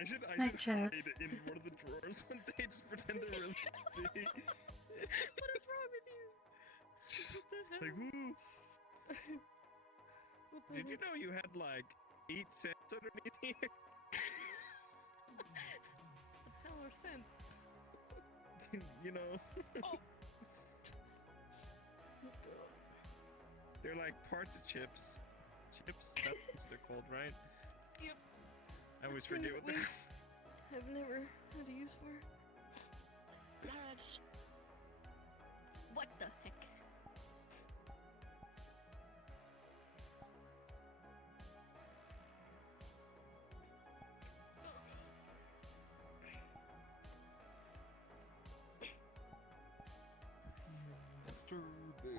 I should Hi, hide in one of the drawers one day, just pretend they're really big. What is wrong with you? Just like, woo. Did you know you had like 8 cents underneath here? The hell are cents? You know. Oh. They're like parts of chips. Chips? That's what they're called, right? Yep. I always Things forget what we they're. have never had a use for. What the heck? Yesterday.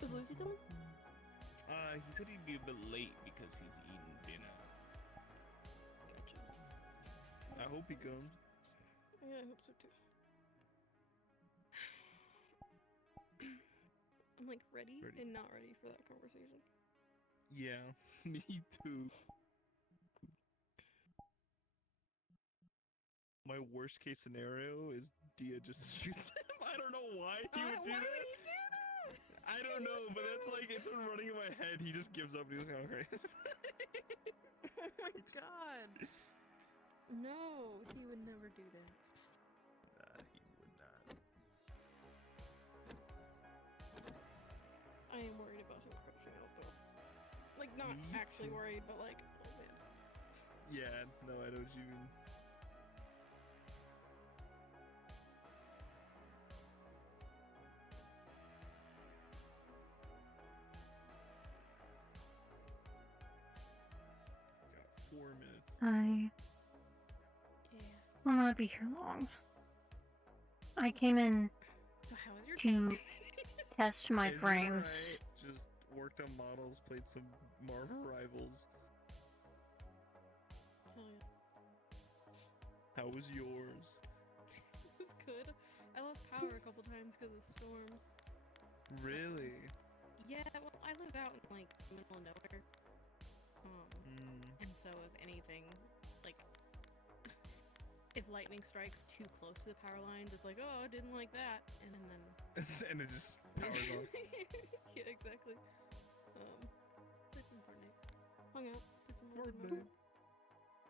Is Lucy coming? He said he'd be a bit late because he's eating dinner. Gotcha. I hope he comes. hope so too. I'm like ready and not ready for that conversation. Yeah, me too. My worst case scenario is Dia just shoots him. I don't know why he would do Why that. would he do that? I don't know, but that's like, it's been running in my head. He just gives up and he's like, okay. Oh my god. No, he would never do that. Nah, he would not. I am worried about him crashing out though. Like, not Me actually too. worried, but like, oh man. Yeah, no, I know what you mean. Got 4 minutes. I Yeah. will not be here long. I came in So how was your to day? test my Is it frames. alright? Just worked on models, played some Marvel Rivals. Hell yeah. How was yours? It was good. I lost power a couple times because of storms. Really? Yeah, well, I live out in like the middle of nowhere. And so if anything, like, if lightning strikes too close to the power lines, it's like, oh, I didn't like that, and then And it just powers off. yeah, exactly. Played some Fortnite. Hung out. Did some Fortnite. Me.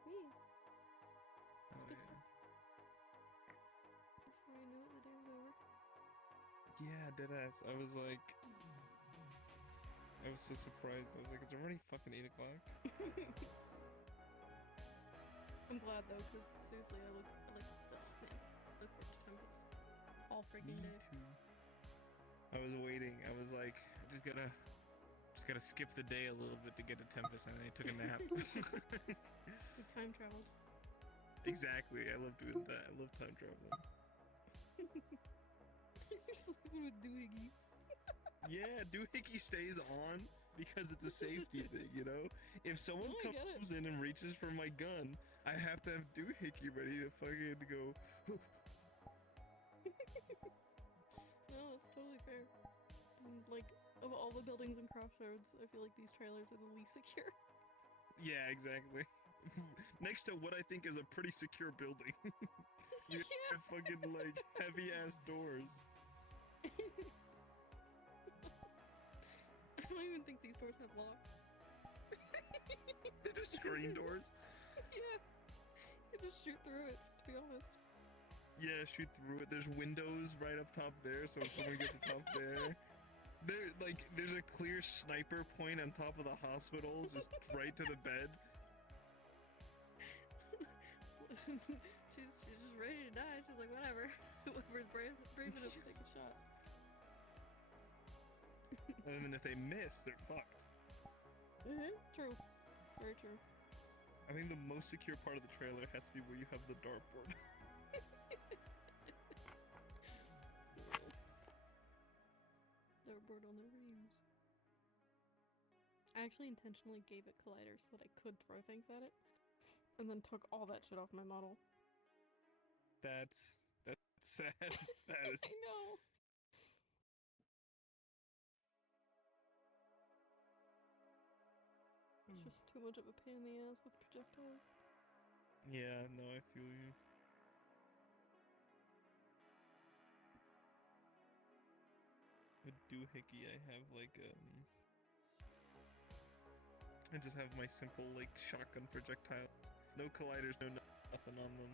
Oh, Good yeah. Before I knew it, the day was over. Yeah, deadass. I was like, I was so surprised. I was like, it's already fucking 8 o'clock. I'm glad though, because seriously, I look forward to Tempest all freaking Me day. too. I was waiting. I was like, I just gotta skip the day a little bit to get to Tempest, and I took a nap. We time traveled. Exactly. I love doing that. I love time traveling. You're sleeping with Doohickey. Yeah, doohickey stays on because it's a safety thing, you know? If someone No, I get it. comes in and reaches for my gun, I have to have doohickey ready to fucking go. No, it's totally fair. And like, of all the buildings in Crossroads, I feel like these trailers are the least secure. Yeah, exactly. Next to what I think is a pretty secure building. You Yeah. have fucking like heavy ass doors. I don't even think these doors have locks. They're just screen doors. Yeah. You can just shoot through it, to be honest. Yeah, shoot through it. There's windows right up top there, so if someone gets to top there. There's a clear sniper point on top of the hospital, just right to the bed. Listen, she's just ready to die. She's like, whatever. Whoever's brave enough to take a shot. And then if they miss, they're fucked. True. Very true. I think the most secure part of the trailer has to be where you have the dartboard. Dartboard I'll never use. I actually intentionally gave it colliders so that I could throw things at it, and then took all that shit off my model. That's sad. That is. I know. It's just too much of a pain in the ass with projectiles. Yeah, no, I feel you. With doohickey, I have like I just have my simple like shotgun projectiles. No colliders, nothing on them.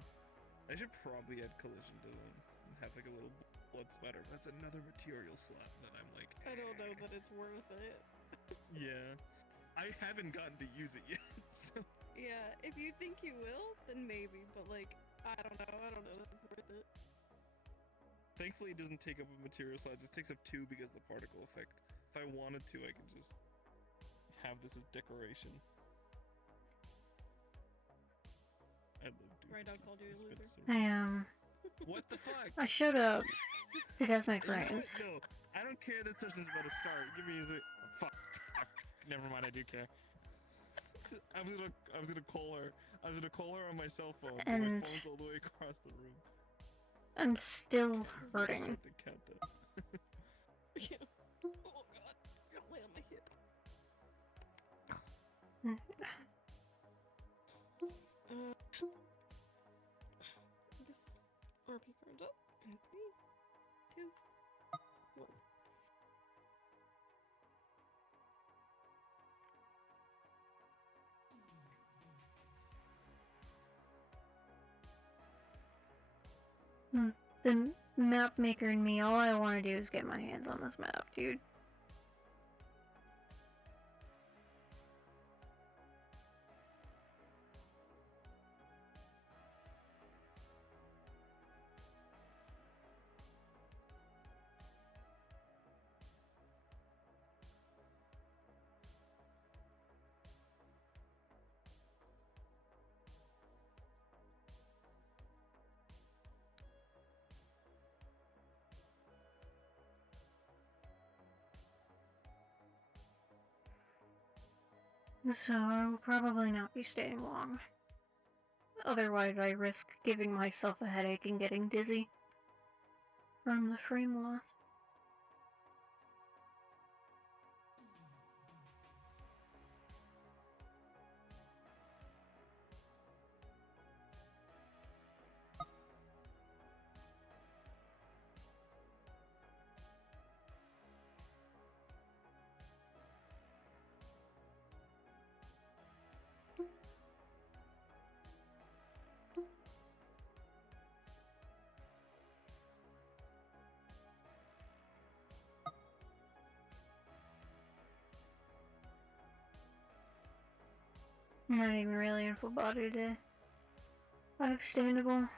I should probably add collision to them and have like a little blood spatter. That's another material slot that I'm like. I don't know that it's worth it. Yeah, I haven't gotten to use it yet. So. Yeah, if you think you will, then maybe. But like, I don't know that it's worth it. Thankfully, it doesn't take up a material slot. It just takes up 2 because of the particle effect. If I wanted to, I could just have this as decoration. I love doohickey. Right, I'll call you a It's been loser. so- What the fuck? I showed up to test my frames. No, I don't care that session's about to start. Give me a fuck. Never mind, I do care. I was gonna call her. I was gonna call her on my cell phone. But my And- phone's all the way across the room. I'm still hurting. Start the countdown. Yeah. Oh god. I'm gonna lay on my hip. I guess RP cards up. And 3, 2, 1. The map maker and me, all I want to do is get my hands on this map, dude. So I will probably not be staying long. Otherwise, I risk giving myself a headache and getting dizzy from the frame loss. Not even really in full body today. Understandable.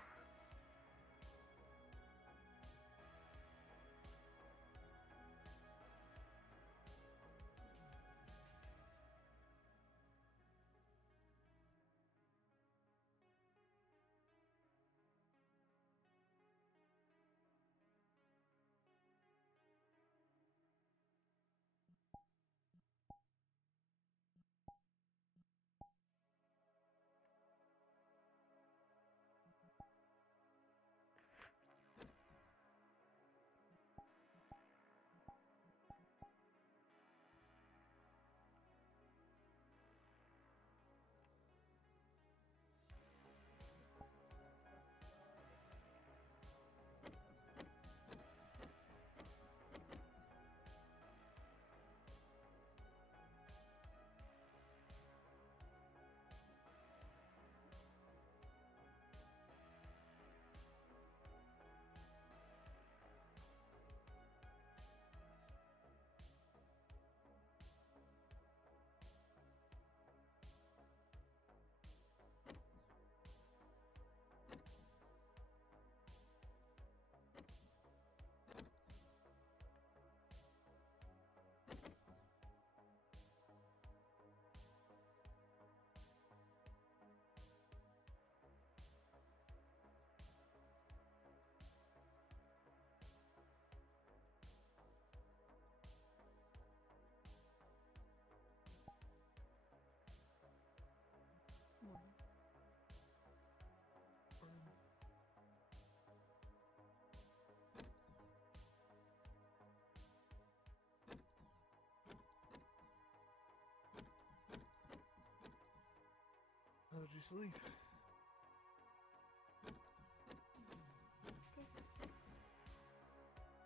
How did you sleep?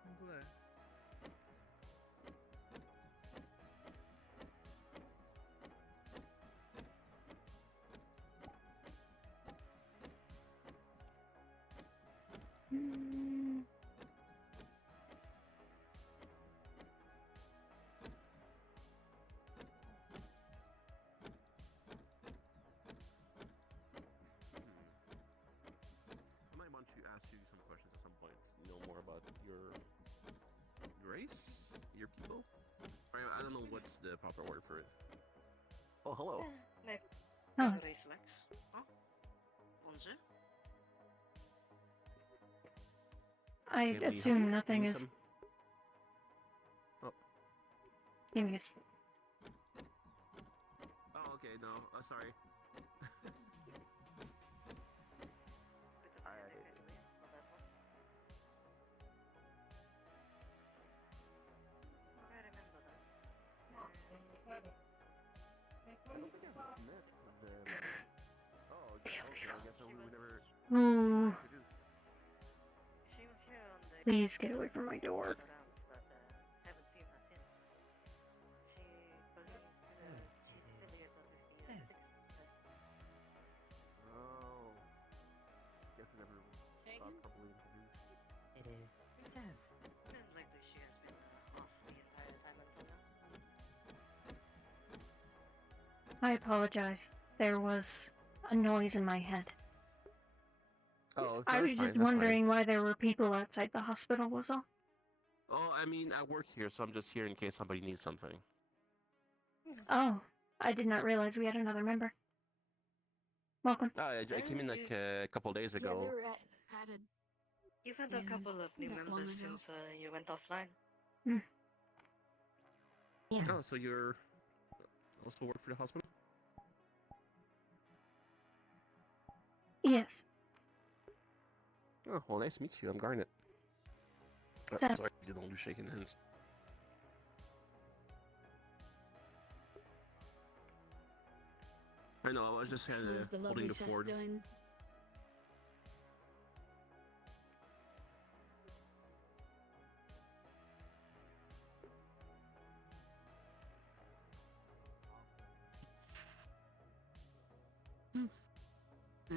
I'm glad. I might want to ask you some questions at some point. Know more about your race, your people. I don't know what's the proper word for it. Oh, hello. Nee, Oh. reflex. Oh. Onze. I Can we assume have nothing is. some- Oh. Anyways, Oh, okay. No, sorry. Then... Oh, okay, I guess we never... Ooh, introduced. She was here on the please get away from my door. around, but haven't seen her since. She belongs to the chief affiliate of the Sixth. Oh. Guess we never Taken? properly introduced. It is. Sev. Seems like she has been off the entire time until now. I apologize. There was a noise in my head. Oh, I was just wondering why there were people outside the hospital was all. Oh, I mean, I work here, so I'm just here in case somebody needs something. Oh, I did not realize we had another member. Welcome. I came in like a couple days Yeah, they ago. were added. You've had a Yeah, couple of new not long members ago. since you went offline. Yes. Oh, so you're also work for the hospital? Yes. Oh, well, nice to meet you. I'm Garnet. Sev. Sorry, you don't do shaking hands. I know, I was just kind How's of the holding lovely the Seth fort. doing?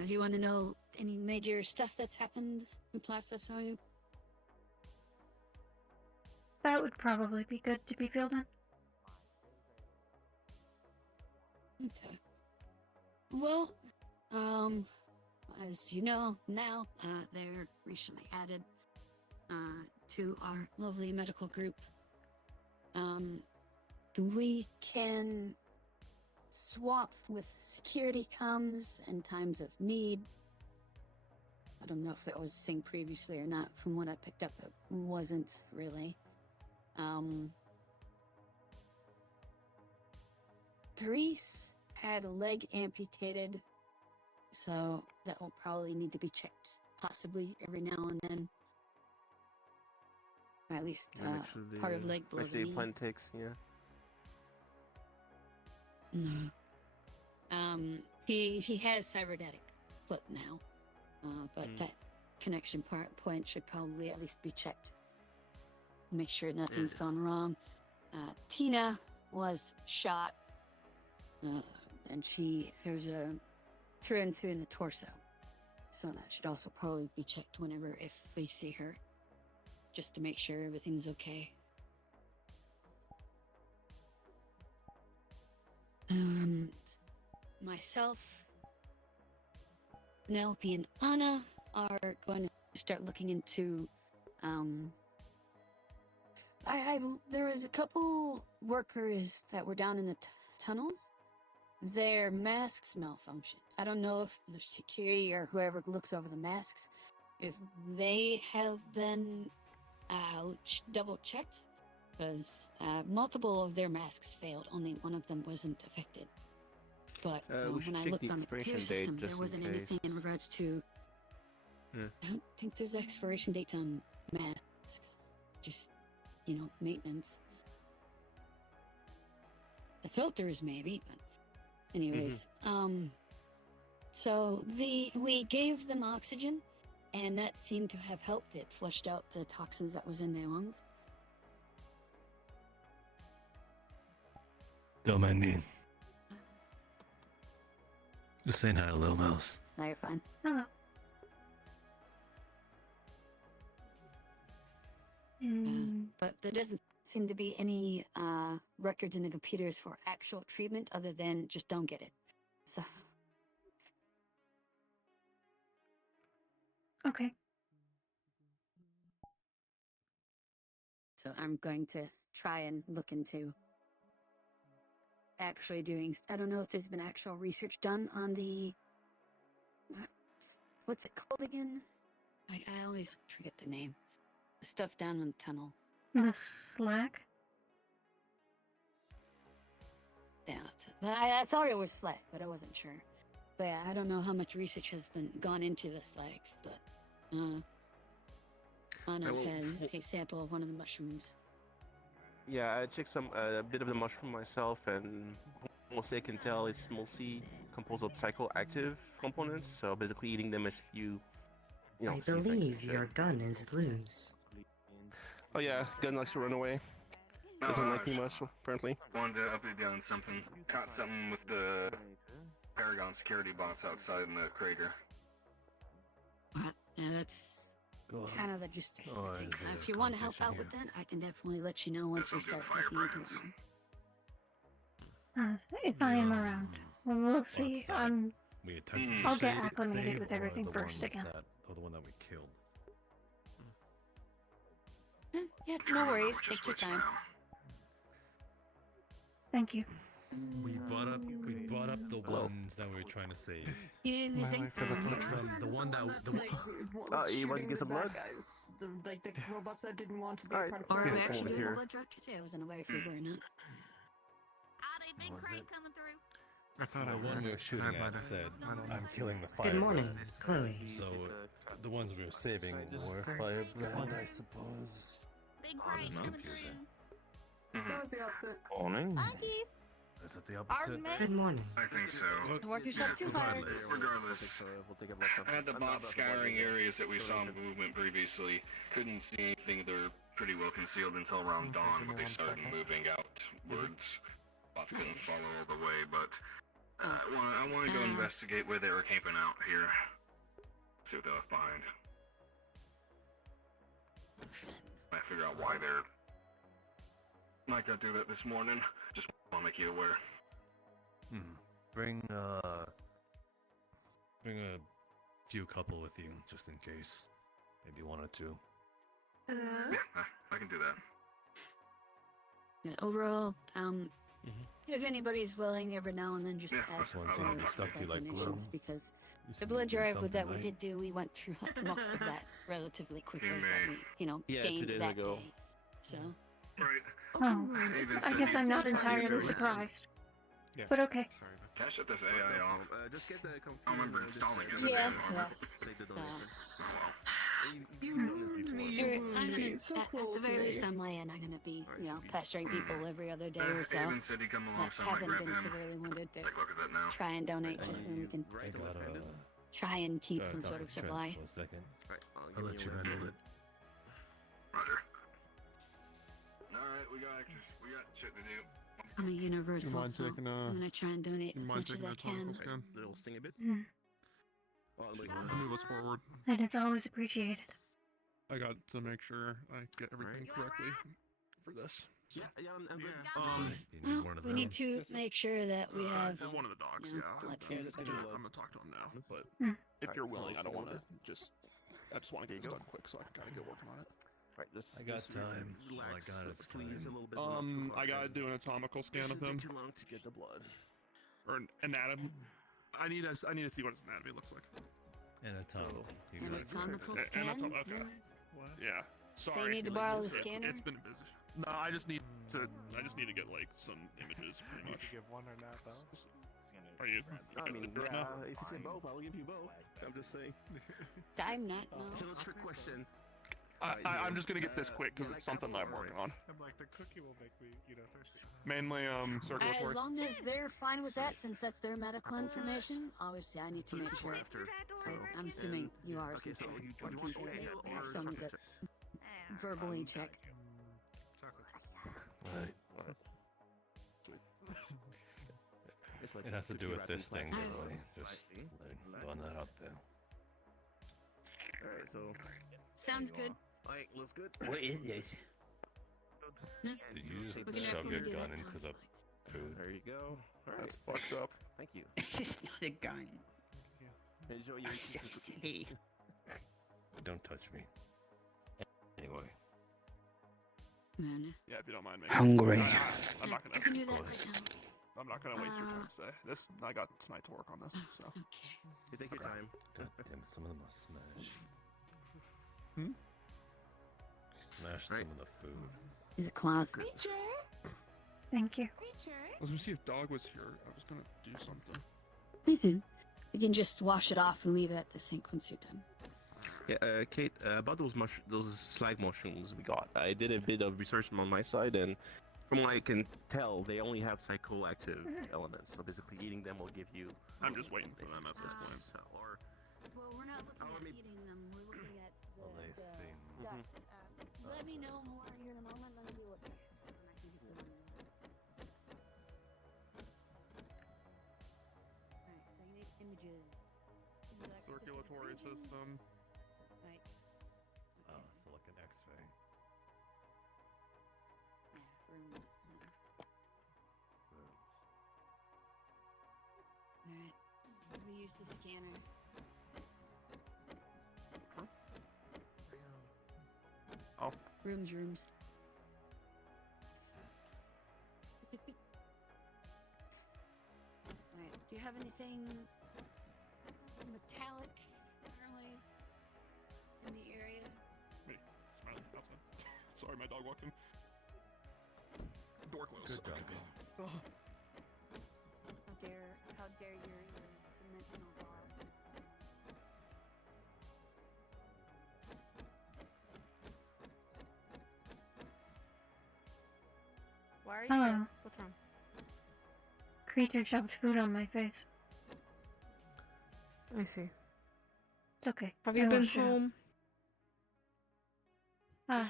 Do you want to know any major stuff that's happened since last I saw you? That would probably be good to be filled in. Okay. Well, as you know now, they're recently added to our lovely medical group. We can swap with security comms in times of need. I don't know if that was a thing previously or not. From what I picked up, it wasn't really. Greece had a leg amputated, so that will probably need to be checked, possibly every now and then. Or at least part of leg below the knee. Plan takes, yeah. No. He has cybernetic foot now, but that connection point should probably at least be checked. Make sure nothing's gone wrong. Tina was shot, and there's a through and through in the torso, so that should also probably be checked whenever if we see her, just to make sure everything's okay. Myself, Penelope, and Anna are going to start looking into. There was a couple workers that were down in the tunnels. Their masks malfunctioned. I don't know if the security or whoever looks over the masks, if they have been double checked, because multiple of their masks failed. Only one of them wasn't affected. But when I looked on the repair system, there wasn't anything in regards to. I don't think there's expiration dates on masks. Just, maintenance. The filters maybe, but anyways. So we gave them oxygen, and that seemed to have helped. It flushed out the toxins that was in their lungs. Don't mind me. Just saying hi to Lil Mouse. No, you're fine. Hello. But there doesn't seem to be any records in the computers for actual treatment other than just don't get it. So. Okay. So I'm going to try and look into actually doing. I don't know if there's been actual research done on the. What's it called again? I always forget the name. The stuff down in the tunnel. The Slack? Yeah, but I thought it was Slack, but I wasn't sure. But yeah, I don't know how much research has gone into the Slack, but Anna has a sample of one of the mushrooms. Yeah, I checked a bit of the mushroom myself, and mostly I can tell it's mostly composed of psychoactive components. So basically, eating them if you know. I see things believe like that. your gun is loose. Oh yeah, gun likes to run away. Doesn't like me much, apparently. Wanted to update you on something. Caught something with the Paragon security bots outside in the crater. What? Yeah, that's Go kind of the gist of Oh, everything. is So there if a you want to help conversation out with here? that, I can definitely let you know once we This'll do start looking into firebrands. it. If I am around, well, we'll see. that? I'm We attempted I'll to get save- acclimated save with or everything the one first with again. That, or the one that we killed. Yeah, Trying to no remember worries. which is Take your which time. now. Thank you. We brought up the ones that we were trying to save. You need anything? The one that You want to get some blood? Guys, like the robots that didn't want to be Alright. part of Or are Yeah, we come actually over doing a here. blood drug today? I wasn't aware if we were or not. Howdy, big Was crate it? coming through. I thought the I one heard we were it. shooting I might at have- said, I don't know. "I'm killing the fire." Good morning, Chloe. So the ones we were saving were firebrand, I suppose. Big crate no. coming through. That was the opposite. Morning. Monkey. Is that the Pardon opposite? me? Good morning. I think so. Work yourself too hard. Regardless, I had the bots scouring areas that we saw movement previously. Couldn't see anything. They're pretty well concealed until around dawn, but they started moving outwards. Bots couldn't follow all the way, but I want to go investigate where they were camping out here. See what they left behind. I figure out why they're not gonna do that this morning. Just want to make you aware. Bring a few couple with you, just in case. Maybe one or two. Yeah, I can do that. Yeah, overall, if anybody's willing every now and then just Yeah, ask I'll for talk to stuff you like donations, glue. because You said the you blood did drive with that something, we right? did do, we went through like most of that relatively quickly. You That may. we, Yeah, 2 gained days that ago. day. So Right. Oh, Even I said guess he's I'm not pretty entirely good. surprised. Yeah. But okay. Sorry, that's Can I shut this AI off? Just get the I remember installing it. Yeah, Take the donation. Oh, well. You've done this before. I'm gonna, being so at cool the very today. least on my end, I'm gonna be, Alright, you know, should be- pestering people every other day or so Even said he'd come along, that so I might haven't grab been him. severely wounded to Take a look at that now. try and donate just so we can I got try and keep gotta some talk sort of to Trent supply. for a second. Alright, I'll let you handle it. Roger. Alright, we got shit to do. I'm a universal, mind so taking I'm gonna try and donate you as mind much as taking I a tonical can. scan? Little sting a bit. Mm. Oh, wait, Move us forward. And it's always appreciated. I got to make sure I get everything correctly for this. Yeah, I'm good. You need Well, one of we them. need to make sure that we have. one of the dogs, you yeah. know, blood for everybody. I'm gonna talk to him now, but Hmm. if you're Alright, willing, I don't want to so- just. I just want to get this done quick so I can kind of get working on it. Right, just, I got just time. Relax, All I got is please, time. a little bit. but not too I hard. gotta do an anatomical It scan of shouldn't him, take too long to get the blood. or an anatomy. I need to see what his anatomy looks like. Anatomical. You got it. Anatomical Yeah, scan? anatom- okay. Really? Yeah. So Sorry. you need to borrow the It- scanner? It's been busy. No, I just need to get like some images, pretty much. Give one or not both. Are you? I mean, right now? if you say both, I'll give you both. I'm just saying. I'm not, no. It's a little trick question. I'm just gonna get this quick because it's something that I'm working on. I'm like, the cookie will make me, thirsty. Mainly, As circulatory. long as they're fine with that, since that's their medical information, obviously I need to make sure. I'm assuming you are Okay, since so you're you working want together. oatmeal I or still need chocolate to chips? verbally check. Chocolate. Right. It's like It has to do with this thing, plastic. really. Just throwing that out there. Alright, so. Sounds good. Alright, looks good. What is this? Yeah. Did you just We can shove definitely your do that gun now, into if the you food? There you go. Alright, That's fucked up. thank you. It's just not a gun. Enjoy your So silly. Don't touch me. Anyway. like. Man, Yeah, if you don't mind me. Hungry. I'm I not can gonna. do that Go right now. I'm not gonna waste your time today. I got tonight to work on this. So. Okay. You take your time. God damn it, some of them are smashed. Hmm? Smash Right. some of the food. Is it cloth? Thank you. I was gonna see if Dog was here. I was gonna do something. Nathan, you can just wash it off and leave it at the sink once you're done. Yeah, Kate, about those slag mushrooms we got. I did a bit of research on my side, and From what I can tell, they only have psychoactive elements. So basically, eating them will give you. I'm just waiting for them at this point. So, or Well, we're not looking at eating them. We're looking at the. Well, they seem. dust. Let me know more here in a moment. Let me do what. And I can get them on the Alright, so you need images. Circulatory system. Right. Oh, so like an X-ray. Yeah, rooms. Alright. Let me use the scanner. Oh. Rooms. Alright, do you have anything metallic currently in the area? Me, Smiley, outside. Sorry, my dog walked in. Door closed. Good dog. Oh. How dare your dimensional dog. Why are you Hello. here? What's wrong? Creature shoved food on my face. I see. It's okay. Have I you will been shut up. home?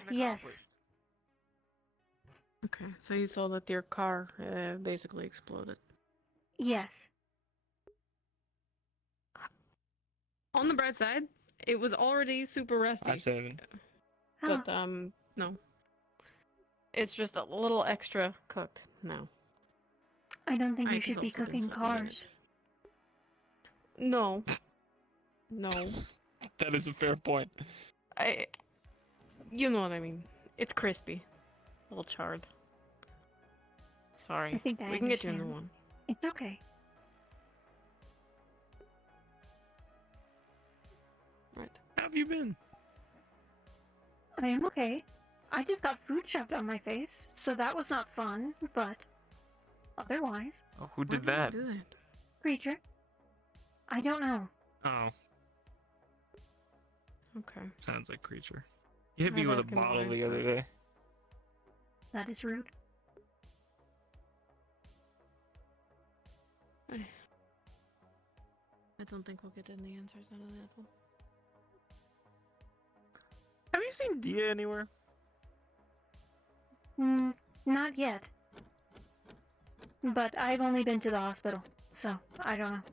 Yes. Okay, so you saw that your car basically exploded. Yes. On the bright side, it was already super rusty. I7. But no. It's just a little extra cooked now. I don't think you Ice should be also been cooking sitting in cars. No. No. That is a fair point. You know what I mean. It's crispy. A little charred. Sorry. I think I we can get you a new understand. one. It's okay. Right. How have you been? I am okay. I just got food shoved on my face, so that was not fun, but otherwise. Oh, who did that? Do that? Creature? I don't know. Oh, Okay. sounds like creature. You hit My me with a bad, can bottle I- the other day. That is rude. I don't think we'll get any answers out of that one. Have you seen Dia anywhere? Not yet. But I've only been to the hospital, so I don't know.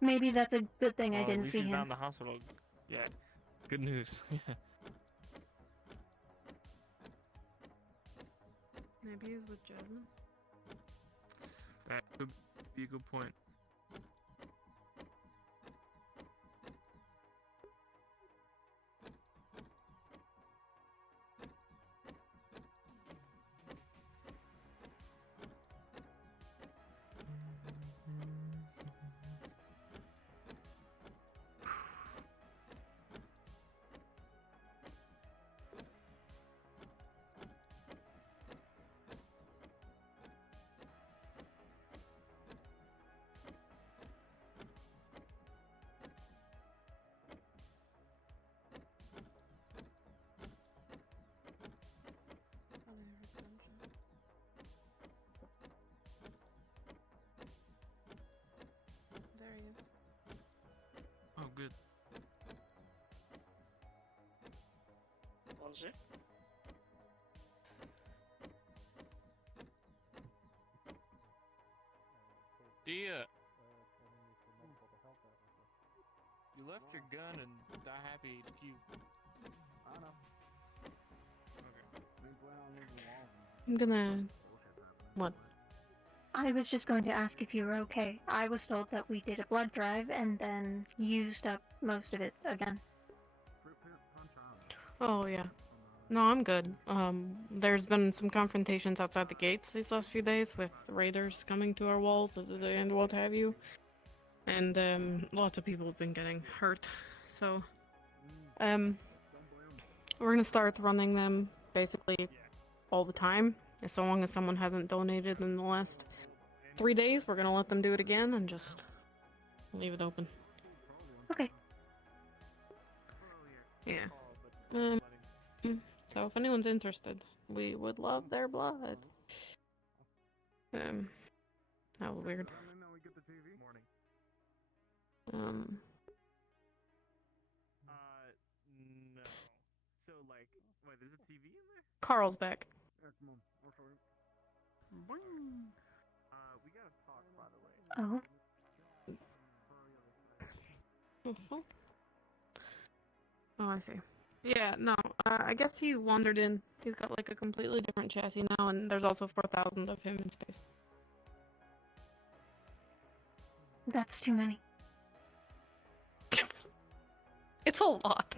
Maybe that's a good thing I Well, at didn't least see he's him. not in the hospital. Yeah. Good news. Maybe he's with Jasmine. That could be a good point. There he is. Oh, good. Was it? Dia! You left your gun and Die Happy HQ. I know. I'm gonna... What? I was just going to ask if you were okay. I was told that we did a blood drive and then used up most of it again. Oh, yeah. No, I'm good. There's been some confrontations outside the gates these last few days with raiders coming to our walls and what have you. And, lots of people have been getting hurt. So, we're gonna start running them basically all the time. As long as someone hasn't donated in the last 3 days, we're gonna let them do it again and just leave it open. Okay. Yeah. So if anyone's interested, we would love their blood. That was weird. No, we get the TV. Morning. Um, No. So, like, wait, there's a TV in there? Carl's back. Yeah, come on. I'll show you. Boing. We gotta talk, by the way. Oh, The fuck? Oh, I see. Yeah, no, I guess he wandered in. He's got like a completely different chassis now, and there's also 4,000 of him in space. that's too many. It's a lot.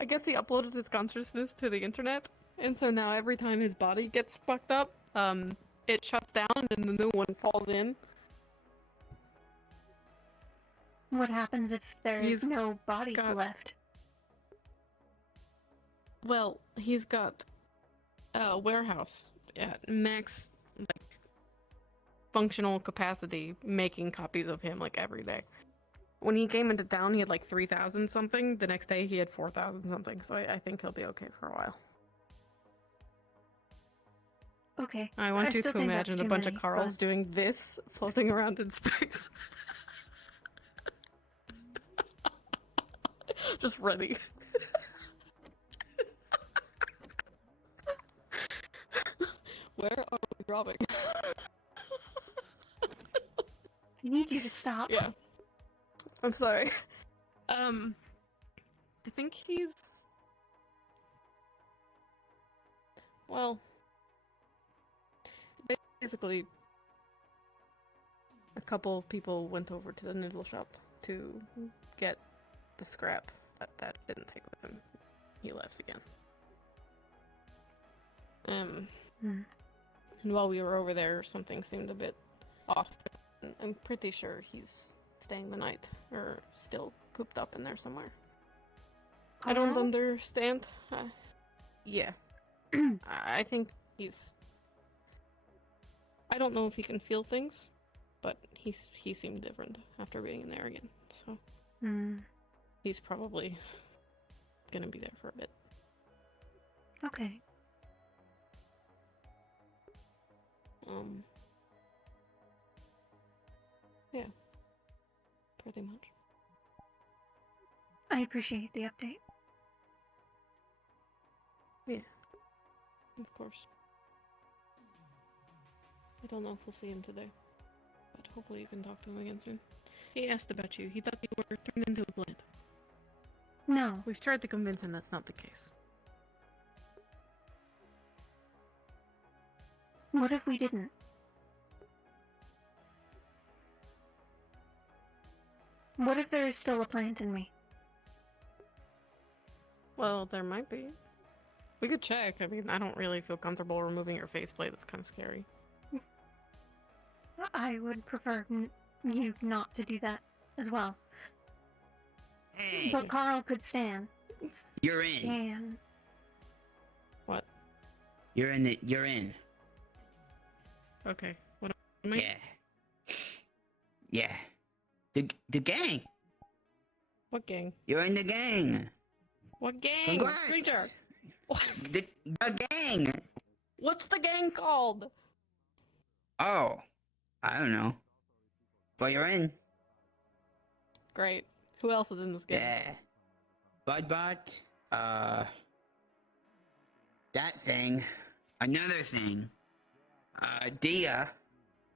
I guess he uploaded his consciousness to the internet, and so now every time his body gets fucked up, it shuts down and the new one falls in. What happens if there is He's no body got- left? Well, he's got a warehouse at max like functional capacity, making copies of him like every day. When he came into town, he had like 3,000 something. The next day, he had 4,000 something. So I think he'll be okay for a while. Okay. I want you still to think that's imagine a too bunch many, of Carls but- doing this, floating around in space. Just ready. Where are we dropping? I need you to stop. Yeah. I'm sorry. I think he's... Well... Basically... A couple of people went over to the noodle shop to get the scrap that didn't take with him. He left again. And while we were over there, something seemed a bit off. I'm pretty sure he's staying the night, or still cooped up in there somewhere. I don't Carl? understand. Yeah. I think he's... I don't know if he can feel things, but he seemed different after being in there again, so... He's probably gonna be there for a bit. Okay. Yeah. Pretty much. I appreciate the update. Yeah. Of course. I don't know if we'll see him today, but hopefully you can talk to him again soon. He asked about you. He thought you were turned into a plant. No. We've tried to convince him that's not the case. What if we didn't? What if there is still a plant in me? Well, there might be. We could check. I mean, I don't really feel comfortable removing your faceplate. That's kind of scary. I would prefer you not to do that as well. Hey, But Carl could stand. you're in. Stan. What? You're in. You're in. Okay. What am I? Yeah. Yeah. The gang. What gang? You're in the gang. What gang? Congrats. Stranger. What? The gang. What's the gang called? Oh, I don't know. But you're in. Great. Who else is in this gang? Yeah. Budbot. That thing. Another thing. Dia.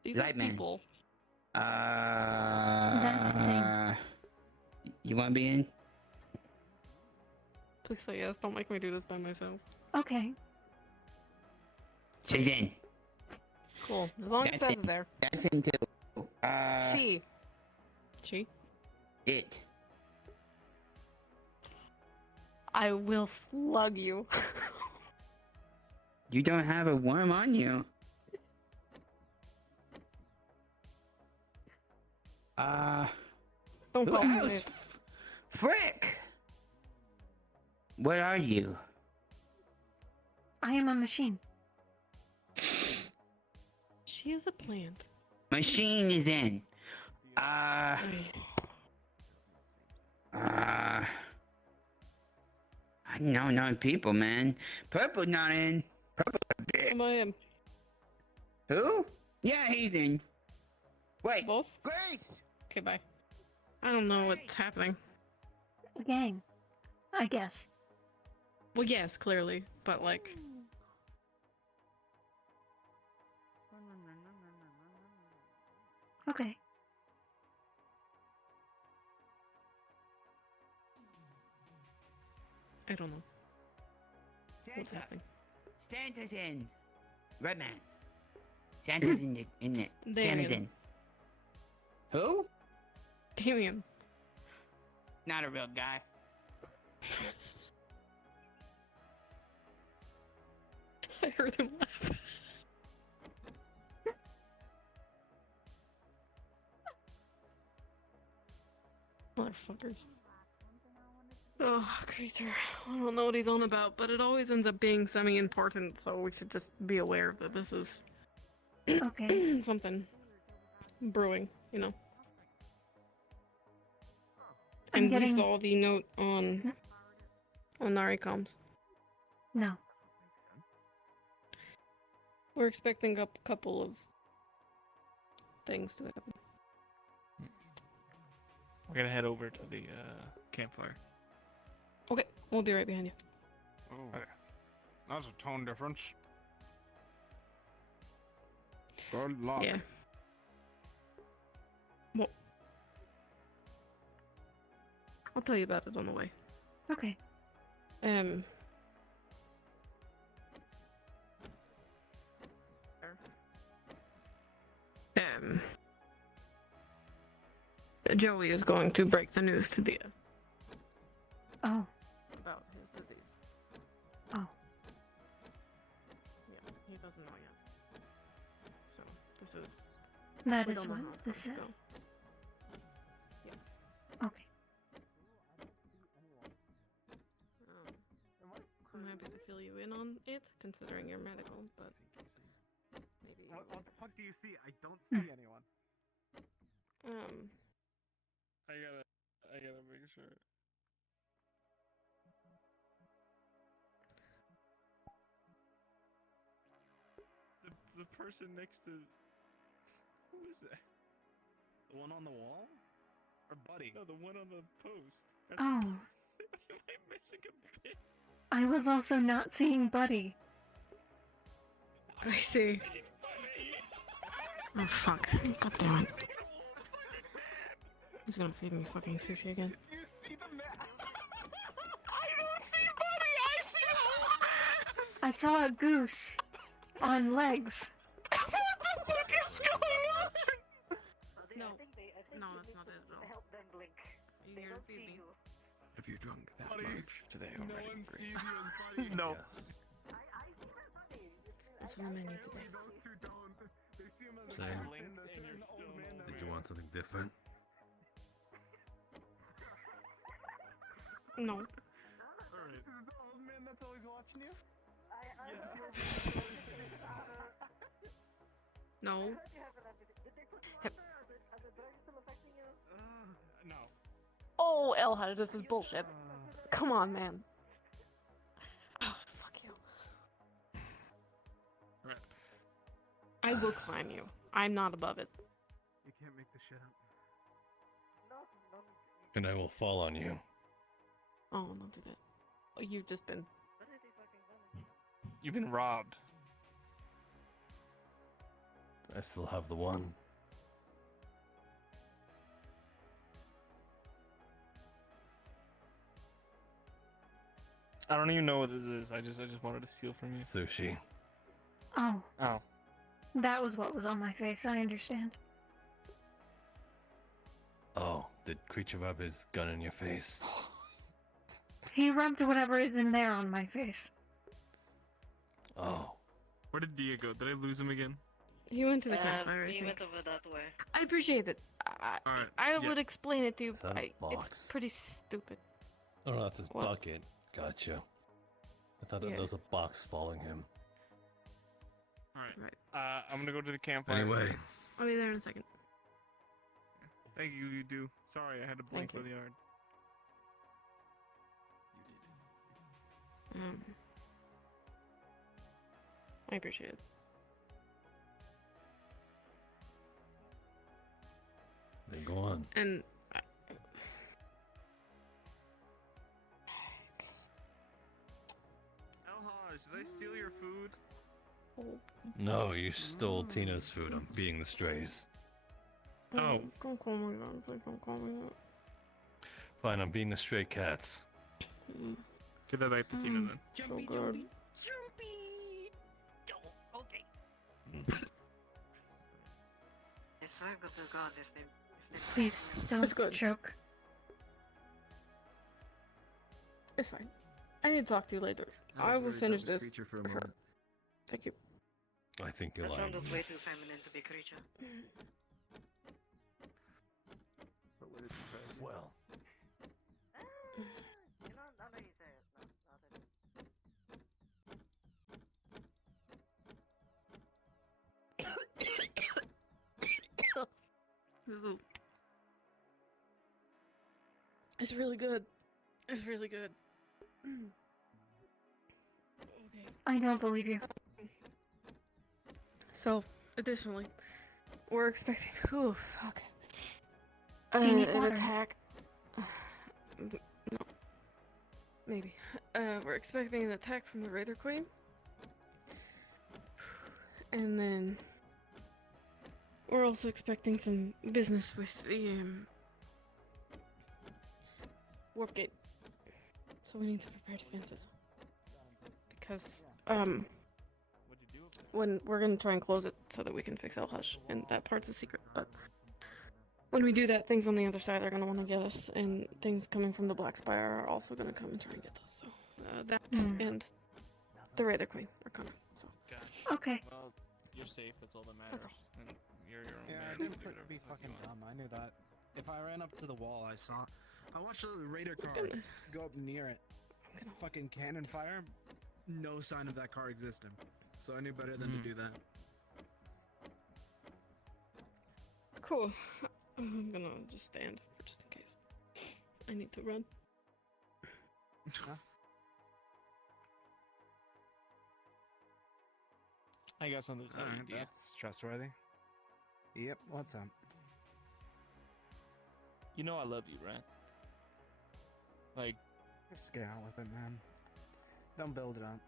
These are Lightman. people. You wanna be in? Please say yes. Don't make me do this by myself. Okay. She's in. Cool. As long as it That's says it. there. That's in too. She. She? It. I will slug you. You don't have a worm on you. Don't Who call me else? it. Frick! What are you? I am a machine. She is a plant. Machine is in. No, not people, man. Purple's not in. Purple. Am I him? Who? Yeah, he's in. Wait. Both? Grace! Okay, bye. I don't know what's happening. A gang. I guess. Well, yes, clearly, but like... Okay. I don't know. What's happening? Santa's in. Redman. Santa's in it. Santa's in. Who? Damien. Not a real guy. I heard him laugh. Motherfuckers. Oh, creature. I don't know what he's on about, but it always ends up being semi-important, so we should just be aware that this is Okay. something brewing, you know. I'm And getting... you saw the note on Naricoms. No. We're expecting a couple of things to happen. We're gonna head over to the campfire. Okay, we'll be right behind you. Oh, okay. That's a tone difference. Good luck. Yeah. Well, I'll tell you about it on the way. Okay. Joey is going to break the news to Dia Oh. about his disease. Oh. Yeah, he doesn't know yet. So, this is... That we is don't know what how it's this going is. to go. Yes. Okay. I'm happy to fill you in on it, considering you're medical, but maybe... What the fuck do you see? I don't see anyone. I gotta make sure. The person next to... Who is that? The one on the wall? Or Buddy? No, the one on the post. Oh. Am I missing a bit? I was also not seeing Buddy. I see. Oh, fuck. God damn it. He's gonna feed me fucking sushi again. I saw a goose on legs. What the fuck is going on? No. No, that's not it at all. Help them blink. You're here to feed me. Have you drunk that Buddy, much today no already? one Grace? sees you as Buddy. No. What's on the menu today? Same. Did you want something different? No. Alright. Is it the old man that's always watching you? No. No. Oh, Elha, this is bullshit. Come on, man. Oh, fuck you. Right. I will climb you. I'm not above it. You can't make this shit up. And I will fall on you. Oh, don't do that. Oh, you've just been... You've been robbed. I still have the one. I don't even know what this is. I just wanted to steal from you. Sushi. Oh. Oh. That was what was on my face. I understand. Oh, did Creature rub his gun in your face? He rubbed whatever is in there on my face. Oh. Where did Dia go? Did I lose him again? He went to the campfire, I He think. went over that way. I appreciate it. Alright, I yeah. would explain it to you, Is that but a box? it's pretty stupid. Oh, no, that's his What? bucket. Gotcha. I thought that Yeah. there was a box following him. Alright. Right. I'm gonna go to the campfire. Anyway, I'll be there in a second. Thank you, you do. Sorry, I had to blink Thank you. really hard. I appreciate it. Then go on. And Elhaj, did I steal your food? No, you stole Tina's food. I'm feeding the strays. Oh. Don't call me that. Please don't call me that. Fine, I'm feeding the stray cats. Give that back to Tina then. So good. Jumpy! Okay. I swear to God, if they Please don't good. choke. It's fine. I need to talk to you later. I will finish this. For a for sure. moment. Thank you. I think you're that lying. sounded way too feminine to be creature. But what did you try to do? Well, You know, now that you say it, It's really good. It's really good. Okay. I don't believe you. So, additionally, we're expecting. Ooh, fuck. You need An water. attack. No. Maybe. We're expecting an attack from the Raider Queen. And then we're also expecting some business with the warp gate. So we need to prepare defenses. Because when we're gonna try and close it so that we can fix El Hush, and that part's a secret, but when we do that, things on the other side are gonna want to get us, and things coming from the Black Spire are also gonna come and try and get us. So that and the Raider Queen are coming. So Okay. Well, you're safe. That's all that matters. And you're your own Yeah, man. I You didn't can do whatever be the fuck fucking you want. dumb. I knew that. If I ran up to the wall, I watched the Raider car go up near it. Fucking cannon fire. No sign of that car existing. So I knew better than to do that. cool. I'm gonna just stand just in case. I need to run. I got something to tell you, Alright, dear. that's trustworthy. Yep, what's up? You know I love you, right? Like, Just get out with it, man. Don't build it up.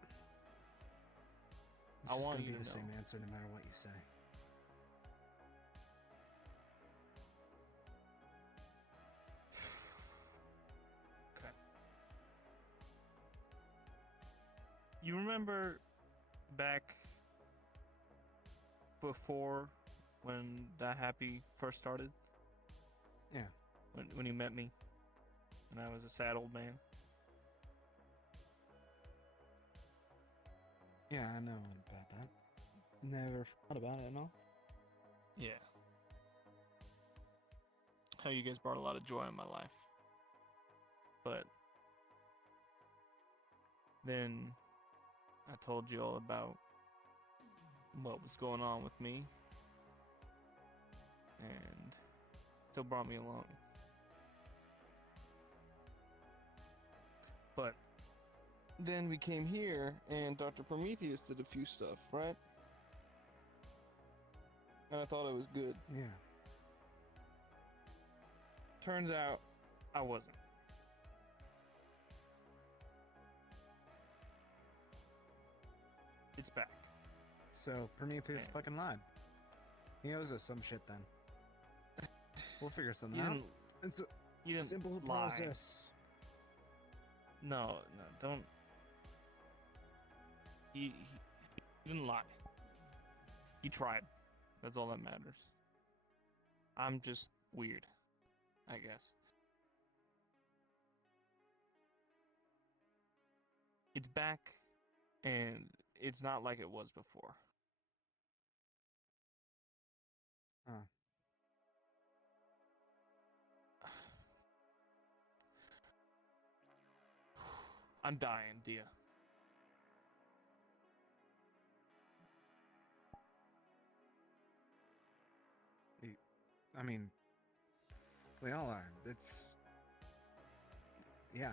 It's I just want gonna you be to the same know. answer no matter what you say. okay. You remember back before when that happy first started? Yeah. When you met me, and I was a sad old man. Yeah, I know about that. Never thought about it at all. Yeah. How you guys brought a lot of joy in my life. But then I told you all about what was going on with me, and still brought me along. But then we came here, and Dr. Prometheus did a few stuff, right? And I thought it was good. Yeah. Turns out, I wasn't. It's back. So Prometheus Okay. fucking lied. He owes us some shit then. We'll figure something You out. didn't- It's a You didn't simple lie. process. No, don't. He didn't lie. He tried. That's all that matters. I'm just weird, I guess. It's back, and it's not like it was before. Huh. I'm dying, Dia. I mean, we all are. It's... Yeah.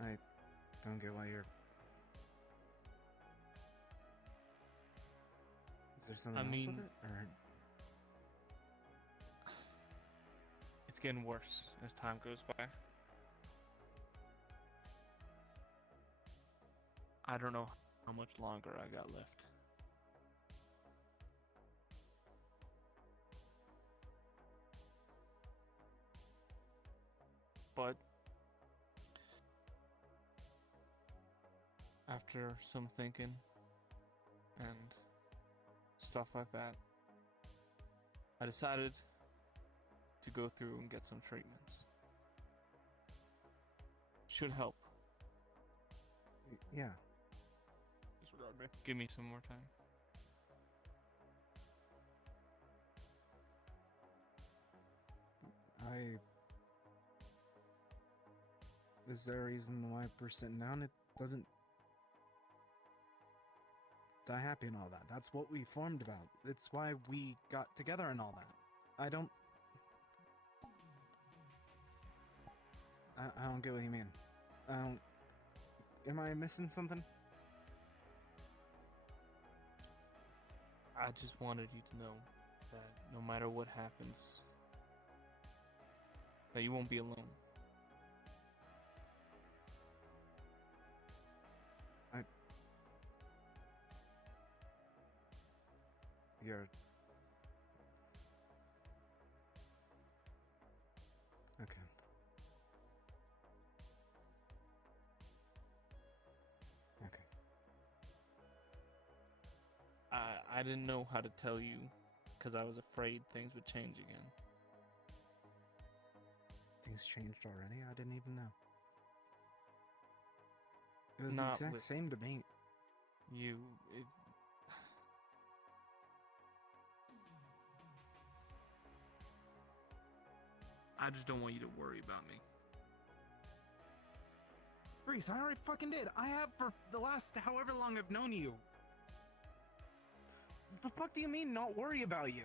I don't get why you're... Is there something I else mean- with it? Or... It's getting worse as time goes by. I don't know how much longer I got left. But after some thinking and stuff like that, I decided to go through and get some treatments. Should help. Yeah. Disregard me. Give me some more time. Is there a reason why we're sitting down? It doesn't die happy and all that. That's what we formed about. It's why we got together and all that. I don't get what you mean. Am I missing something? I just wanted you to know that no matter what happens, that you won't be alone. You're... Okay. Okay. I didn't know how to tell you because I was afraid things would change again. Things changed already? I didn't even know. It was Not the exact with same to me. You... I just don't want you to worry about me. Reese, I already fucking did. I have for the last however long I've known you. What the fuck do you mean not worry about you?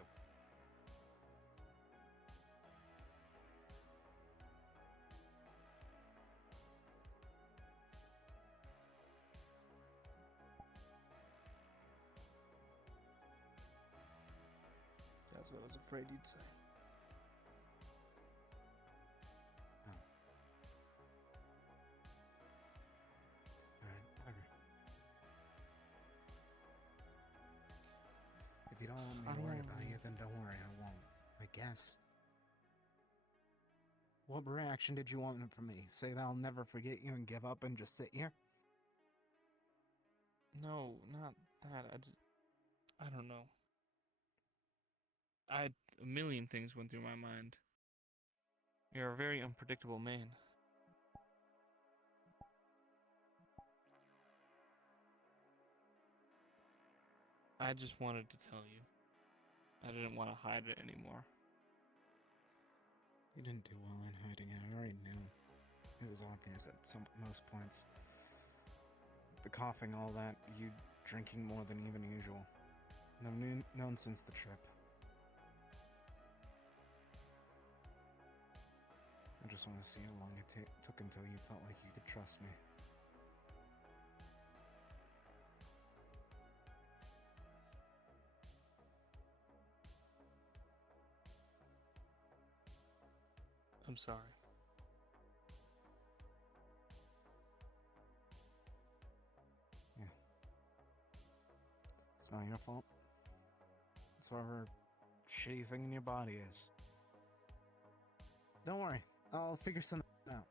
That's what I was afraid you'd say. If you don't want me to worry about you, then don't worry, I won't. I guess. What reaction did you want from me? Say that I'll never forget you and give up and just sit here? No, not that. I don't know. A million things went through my mind. You're a very unpredictable man. I just wanted to tell you. I didn't want to hide it anymore. You didn't do well in hiding it, I already knew. It was obvious at most points. The coughing, all that, you drinking more than even usual. I've known since the trip. I just want to see how long it took until you felt like you could trust me. I'm sorry. Yeah. It's not your fault. It's whatever shitty thing in your body is. Don't worry. I'll figure something out.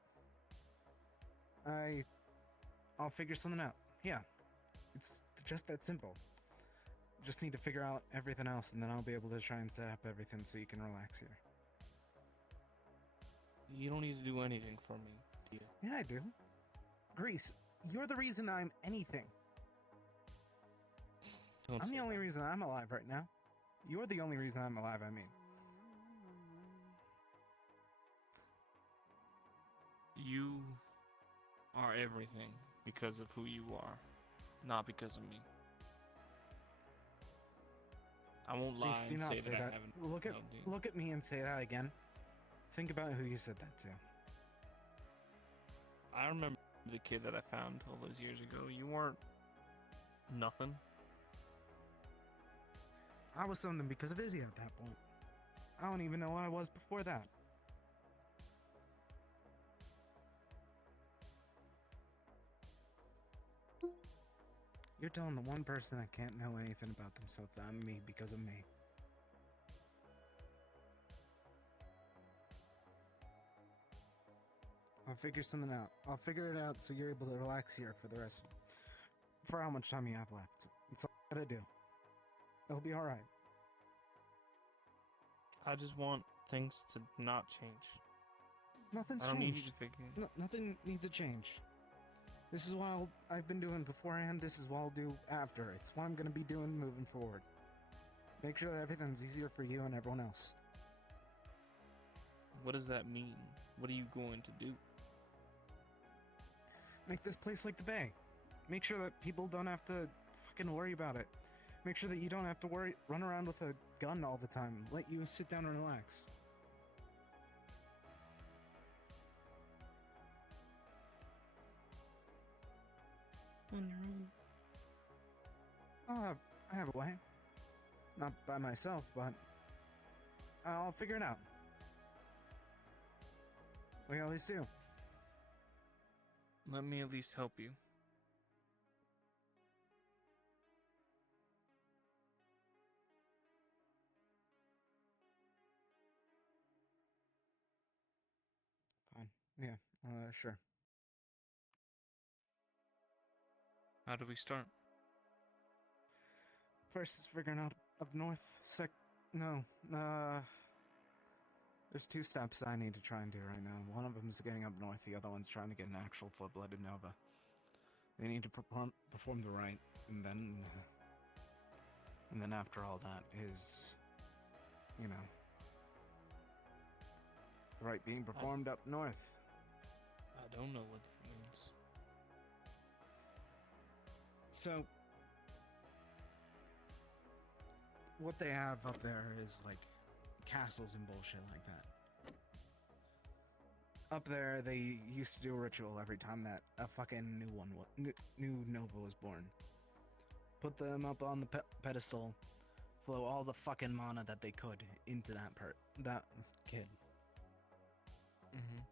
I'll figure something out. Yeah. It's just that simple. Just need to figure out everything else, and then I'll be able to try and set up everything so you can relax here. You don't need to do anything for me, do you? Yeah, I do. Grease, you're the reason I'm anything. I'm the only reason I'm alive right now. You're the only reason I'm alive, I mean. You are everything because of who you are, not because of me. I won't lie Please do and not say say that I that. haven't helped you. Look at me and say that again. Think about who you said that to. I remember the kid that I found all those years ago. You weren't nothing. I was something because of Izzy at that point. I don't even know what I was before that. You're telling the one person that can't know anything about themselves that I'm me because of me. I'll figure something out. I'll figure it out so you're able to relax here for the rest. For how much time you have left. It's all I gotta do. It'll be alright. I just want things to not change. Nothing's I don't changed. need you to figure it. Nothing needs to change. This is what I've been doing beforehand. This is what I'll do after. It's what I'm gonna be doing moving forward. Make sure that everything's easier for you and everyone else. What does that mean? What are you going to do? Make this place like the Bay. Make sure that people don't have to fucking worry about it. Make sure that you don't have to run around with a gun all the time. Let you sit down and relax. On your own. I have a way. Not by myself, but I'll figure it out. We always do. Let me at least help you. Fine. Yeah, sure. How do we start? First is figuring out up north. There's two steps I need to try and do right now. One of them is getting up north, the other one's trying to get an actual full-blooded Nova. They need to perform the rite, and then after all that is, you know, the rite being performed up north. I don't know what that means. So, what they have up there is like castles and bullshit like that. Up there, they used to do a ritual every time that a fucking new Nova was born. Put them up on the pedestal, flow all the fucking mana that they could into that kid. Mm-hmm.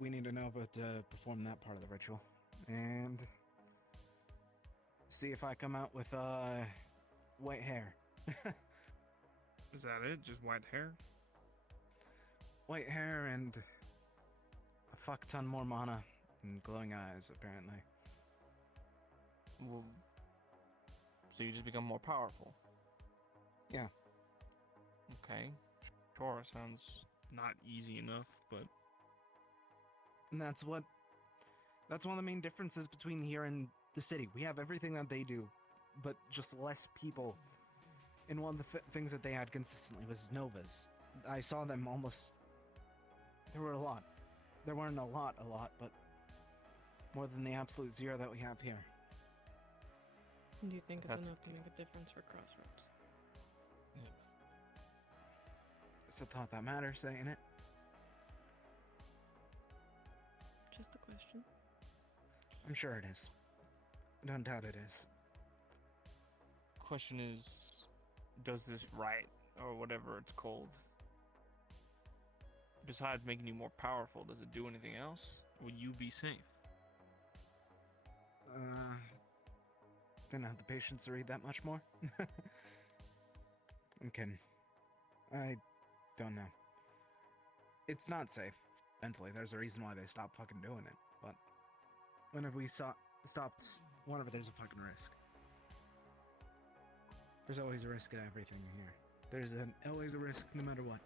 We need a Nova to perform that part of the ritual, and see if I come out with white hair. Is that it? Just white hair? White hair and a fuck ton more mana and glowing eyes, apparently. Well, so you just become more powerful? Yeah. Okay. Sure, sounds not easy enough, but... And that's one of the main differences between here and the city. We have everything that they do, but just less people. And one of the things that they had consistently was Novas. I saw them almost... There were a lot. There weren't a lot, but more than the absolute zero that we have here. Do you think That's- it's enough to make a difference for Crossroads? It's a thought that matters, ain't it? Just a question. I'm sure it is. I don't doubt it is. Question is, does this rite, or whatever it's called, besides making you more powerful, does it do anything else? Will you be safe? Didn't have the patience to read that much more. I'm kidding. I don't know. It's not safe. Mentally, there's a reason why they stopped fucking doing it. But whenever we stopped, whenever there's a fucking risk. There's always a risk in everything here. There's always a risk no matter what.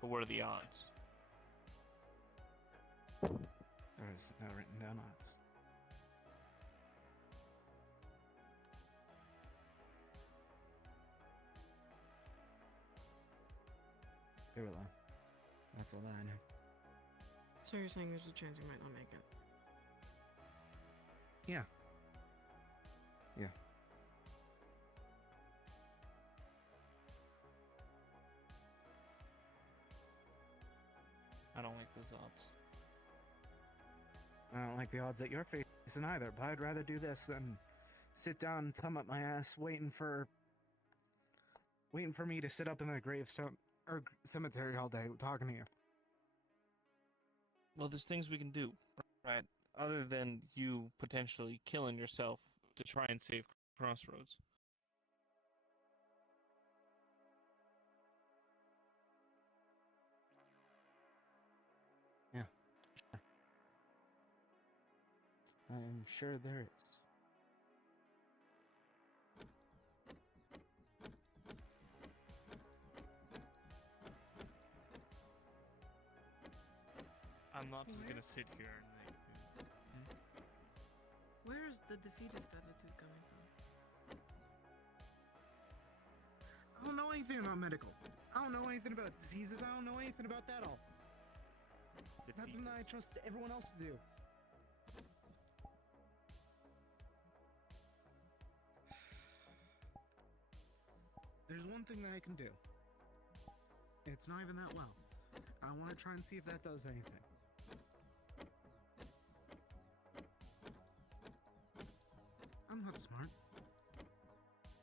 But what are the odds? There is no written down odds. They were low. That's all that I know. So you're saying there's a chance you might not make it? Yeah. Yeah. I don't like those odds. I don't like the odds that you're facing either, but I'd rather do this than sit down and thumb up my ass waiting for me to sit up in the gravestone or cemetery all day talking to you. Well, there's things we can do, right? Other than you potentially killing yourself to try and save Crossroads. Yeah, sure. I'm sure there is. I'm not just gonna sit here and like. Where is the defeatist attitude coming from? I don't know anything about medical. I don't know anything about diseases. I don't know anything about that all. That's something I trust everyone else to do. There's one thing that I can do. It's not even that well. I want to try and see if that does anything. I'm not smart.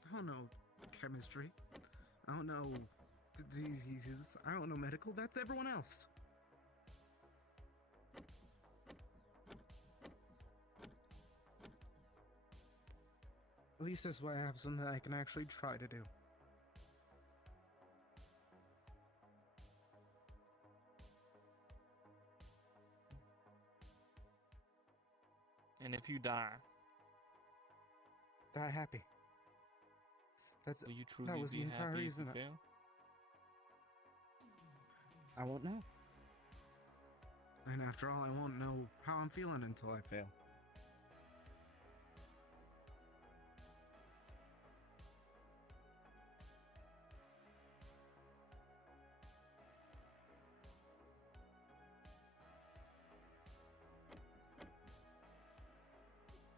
I don't know chemistry. I don't know diseases. I don't know medical. That's everyone else. At least this way I have something that I can actually try to do. And if you die, Die happy. That's will you truly that was be the entire happy if reason you that fail? I won't know. And after all, I won't know how I'm feeling until I fail.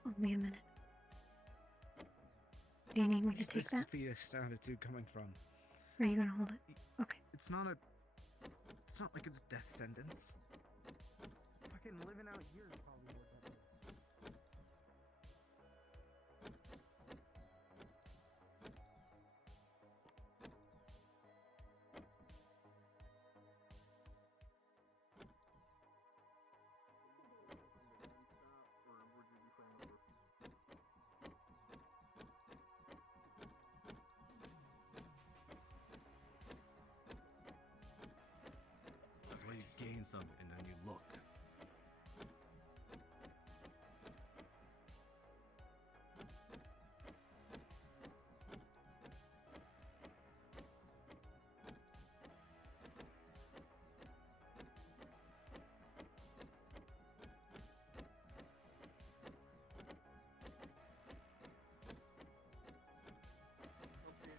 Only a minute. Do you need me to take Where's that? this defeatist attitude coming from? Or are you gonna hold it? Okay. It's not like it's death sentence. Fucking living out here is probably what that is. That's why you gain some and then you look.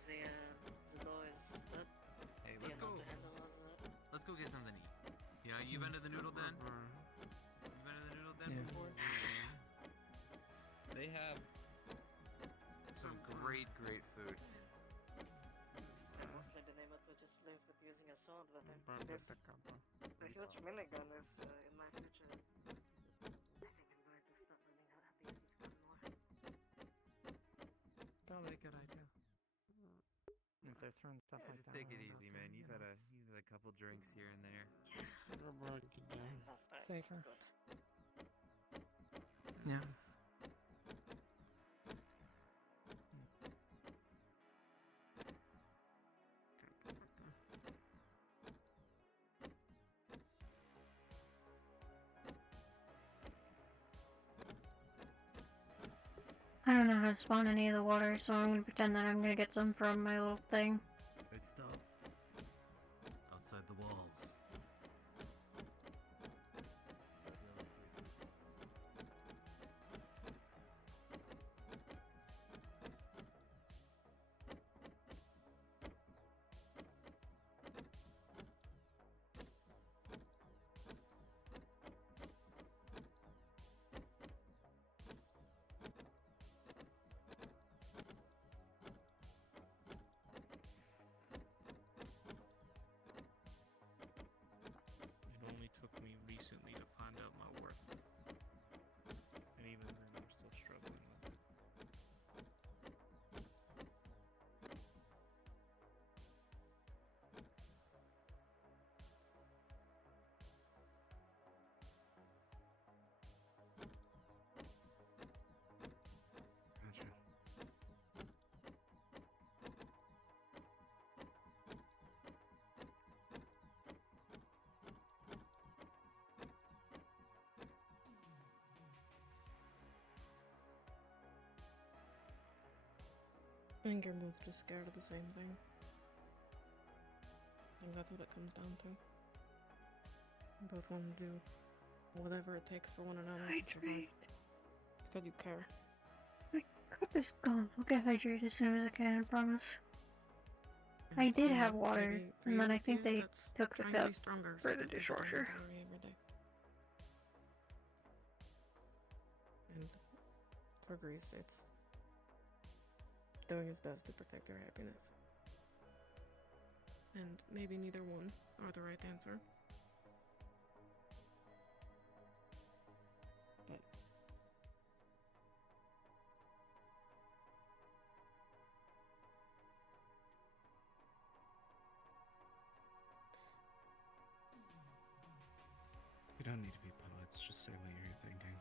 The door is up. Hey, Do you let's know go. the handle on that? Let's go get something to eat. Yeah, you've been to the noodle den? You've been to the noodle den Yeah. before? They have some great food. Mostly the neighborhood just live with using a sword, but a huge minigun is in my future. I think I'm going to start learning how to use this gun more. Probably a good idea. If they're throwing stuff Yeah, like just that. take it around easy, out man. there, You've you had know, a couple drinks here and there. Safer. Good. Yeah. I don't know how to spawn any of the water, so I'm gonna pretend that I'm gonna get some from my little thing. Good stuff. Outside the walls. I think you're both just scared of the same thing. I think that's what it comes down to. You both want to do whatever it takes for one another to survive. Because you care. My cup is gone. I'll get hydrated as soon as I can, I promise. I did have water, and then I think they took the cup for the dishwasher. And for Greece, it's doing his best to protect their happiness. And maybe neither one are the right answer. But You don't need to be poets, just say what you're thinking.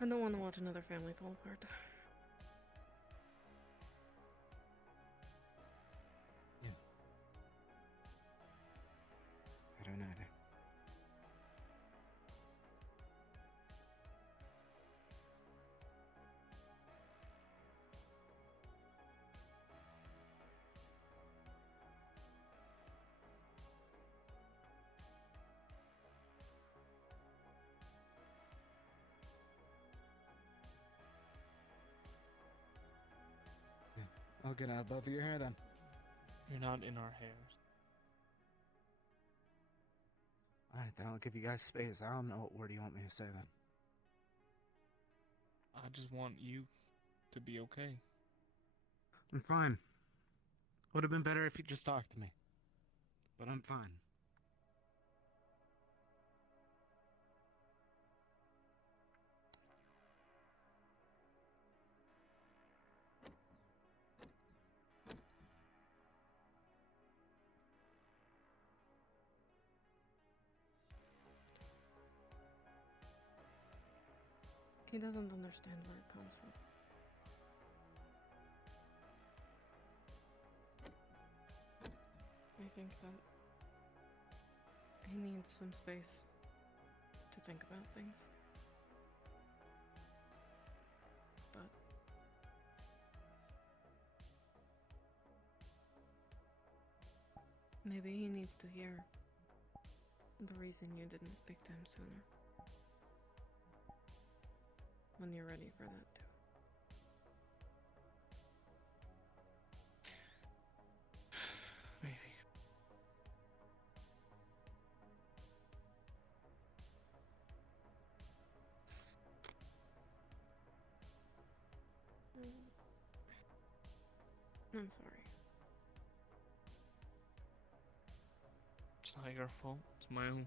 I don't want to watch another family fall apart. Yeah. I don't either. I'll get out above your hair then. You're not in our hairs. Alright, then I'll give you guys space. I don't know what word you want me to say then. I just want you to be okay. I'm fine. Would have been better if you just talked to me. But I'm fine. He doesn't understand where it comes from. I think that he needs some space to think about things. But maybe he needs to hear the reason you didn't speak to him sooner. When you're ready for that too. Maybe. I'm sorry. It's not your fault. It's my own.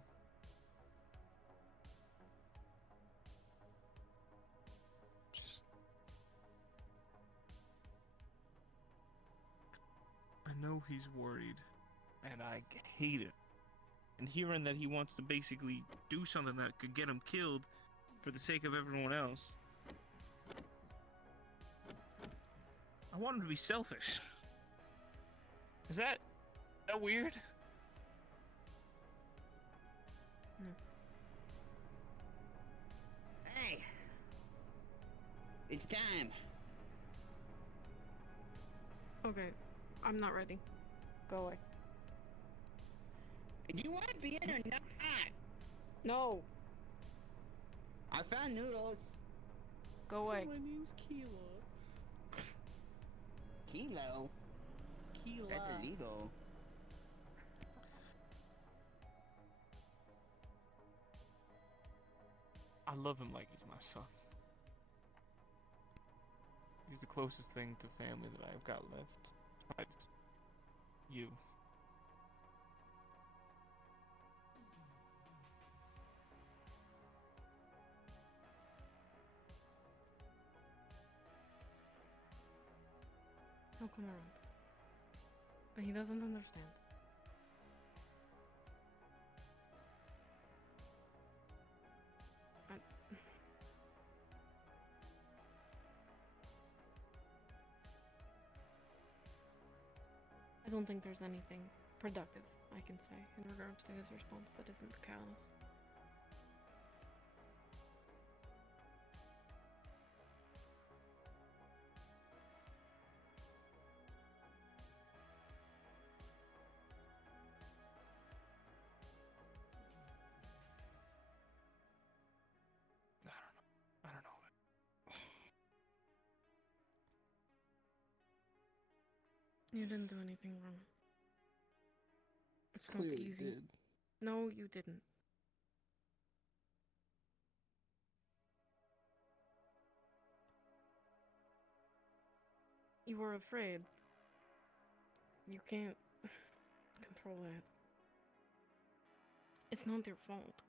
I know he's worried. And I hate it. And hearing that he wants to basically do something that could get him killed for the sake of everyone else. I want him to be selfish. Is that weird? No. Hey! It's time. Okay, I'm not ready. Go away. Do you want to be in or not? No! I found noodles. Go away. My name's Kilo. Kilo? Kilo. That's illegal. I love him like he's my son. He's the closest thing to family that I've got left. Besides you. He'll come around. But he doesn't understand. I don't think there's anything productive I can say in regards to his response that isn't callous. You didn't do anything wrong. It's not Clearly easy. did. No, you didn't. You were afraid. You can't control that. It's not your fault.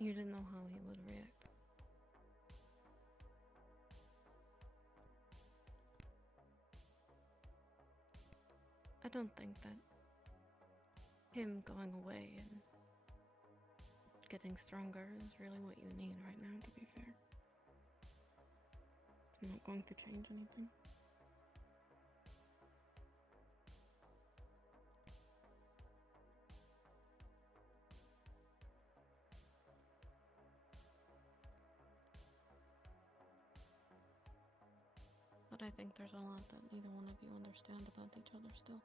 You didn't know how he would react. I don't think that him going away and getting stronger is really what you need right now, to be fair. It's not going to change anything. But I think there's a lot that neither one of you understand about each other still.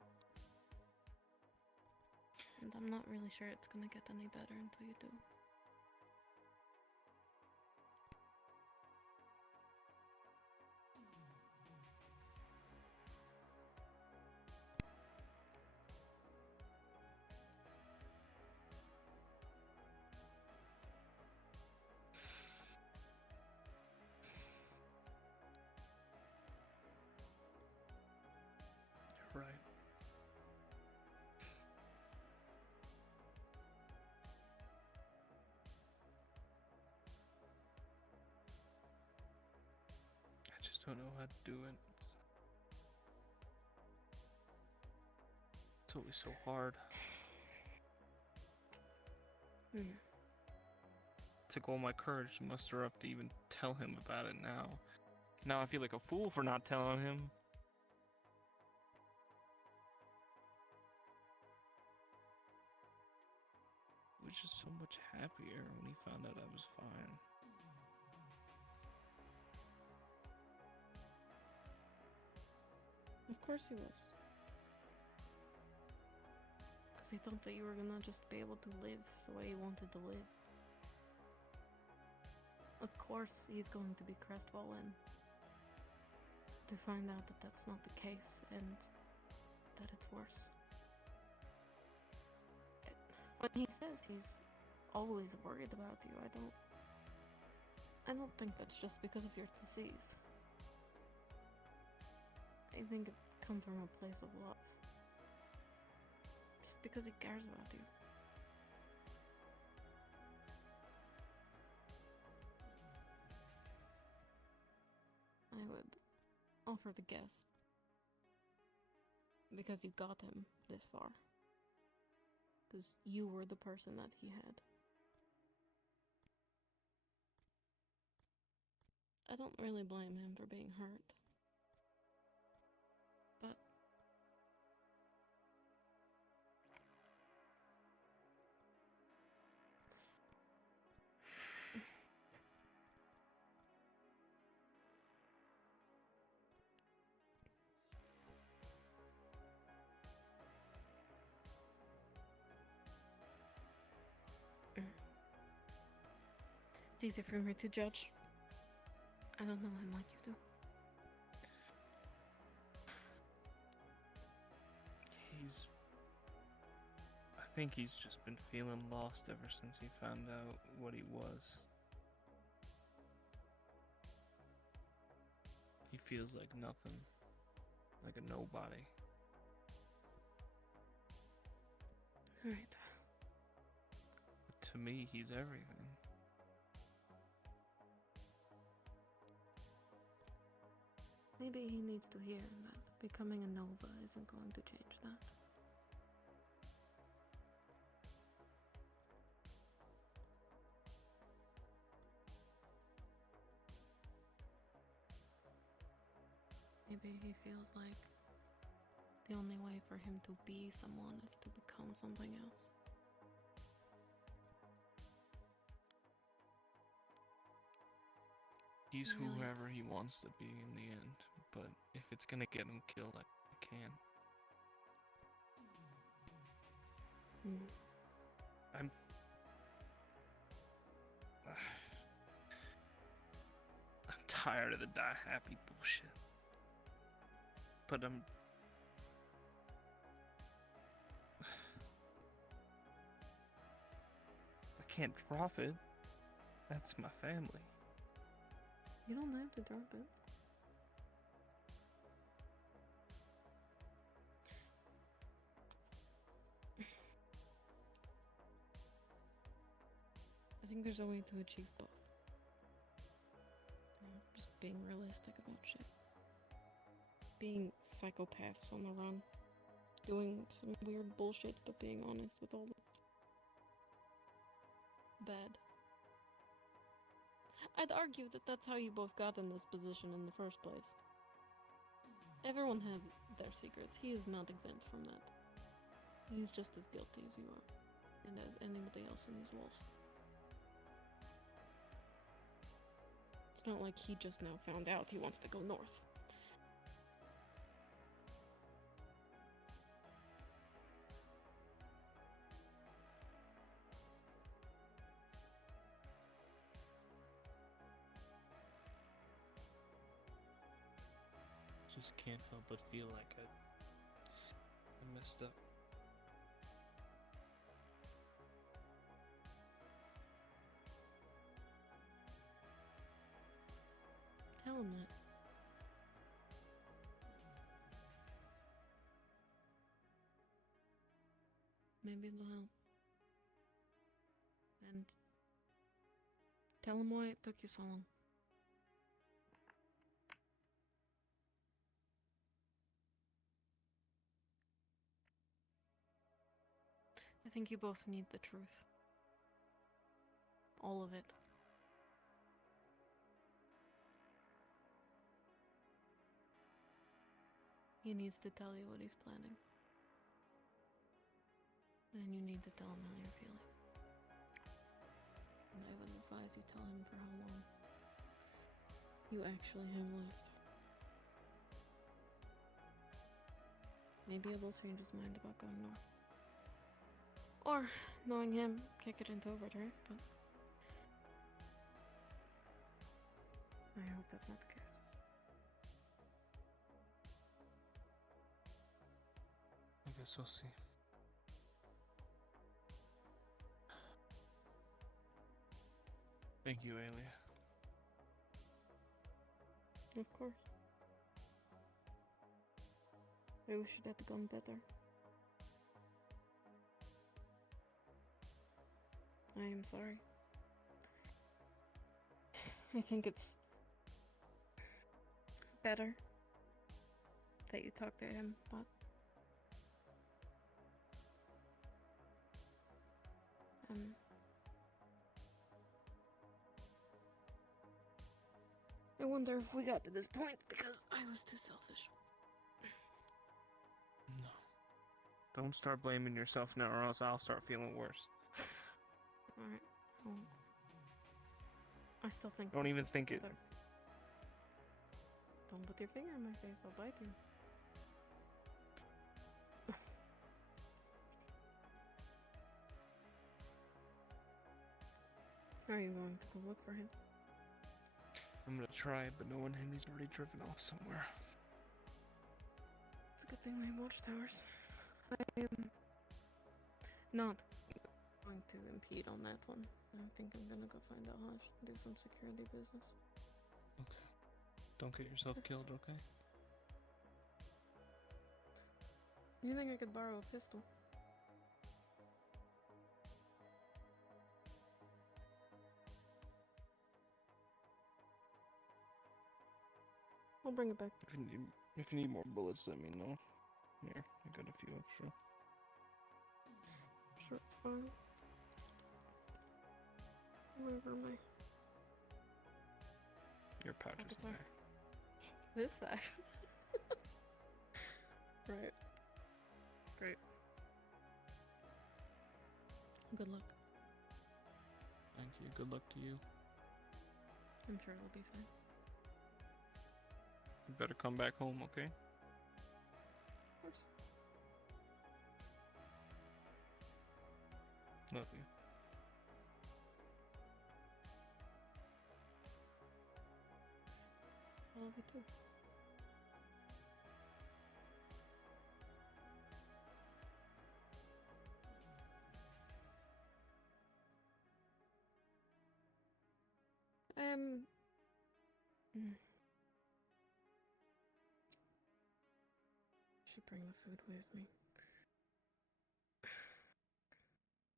And I'm not really sure it's gonna get any better until you do. You're right. I just don't know how to do it. It's always so hard. Took all my courage to muster up to even tell him about it now. Now I feel like a fool for not telling him. He was just so much happier when he found out I was fine. Of course he was. Because he thought that you were gonna just be able to live the way you wanted to live. Of course he's going to be crestfallen to find out that that's not the case and that it's worse. When he says he's always worried about you, I don't think that's just because of your disease. I think it comes from a place of love. Just because he cares about you. I would offer to guess. Because you got him this far. Because you were the person that he had. I don't really blame him for being hurt. But it's easier for me to judge. I don't know him like you do. I think he's just been feeling lost ever since he found out what he was. He feels like nothing. Like a nobody. Alright. But to me, he's everything. Maybe he needs to hear that becoming a Nova isn't going to change that. maybe he feels like the only way for him to be someone is to become something else. He's Really? whoever he wants to be in the end, but if it's gonna get him killed, I can. I'm tired of the die happy bullshit. But I can't drop it. That's my family. You don't have to drop it. I think there's a way to achieve both. Just being realistic about shit. Being psychopaths on the run. Doing some weird bullshit, but being honest with all the bad. I'd argue that that's how you both got in this position in the first place. Everyone has their secrets. He is not exempt from that. He's just as guilty as you are, and as anybody else in these walls. It's not like he just now found out he wants to go north. Just can't help but feel like I messed up. Tell him that. Maybe it'll help. And tell him why it took you so long. I think you both need the truth. All of it. He needs to tell you what he's planning. And you need to tell him how you're feeling. And I would advise you tell him for how long you actually have left. Maybe it'll change his mind about going north. Or, knowing him, kick it into overdrive, but I hope that's not the case. I guess we'll see. Thank you, Aelia. Of course. I wish you'd had gone better. I am sorry. I think it's better that you talk to him, but I wonder if we got to this point because I was too selfish. No. Don't start blaming yourself now or else I'll start feeling worse. Alright. I still think. Don't even think it. Don't put your finger in my face, I'll bite you. Are you going to go look for him? I'm gonna try, but knowing him, he's already driven off somewhere. It's a good thing we have watchtowers. I am not going to impede on that one. I think I'm gonna go find out how I should do some security business. Okay. Don't get yourself killed, okay? You think I could borrow a pistol? I'll bring it back. If you need more bullets, let me know. Here, I got a few extra. Sure, it's fine. Wherever my... Your pouch is there. This side? Right. Great. Good luck. Thank you. Good luck to you. I'm sure it'll be fine. You better come back home, okay? Love you. I love you too. Should bring the food with me.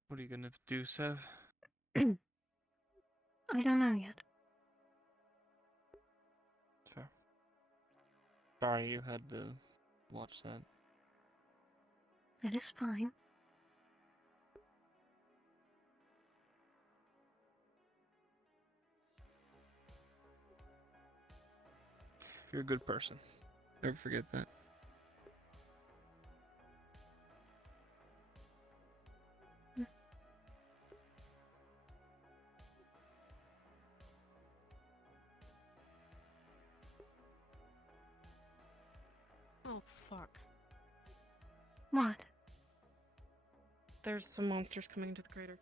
What are you gonna do, Sev? I don't know yet. Fair. Sorry you had to watch that. That is fine. You're a good person. Never forget that. Oh, fuck. What? There's some monsters coming into the crater.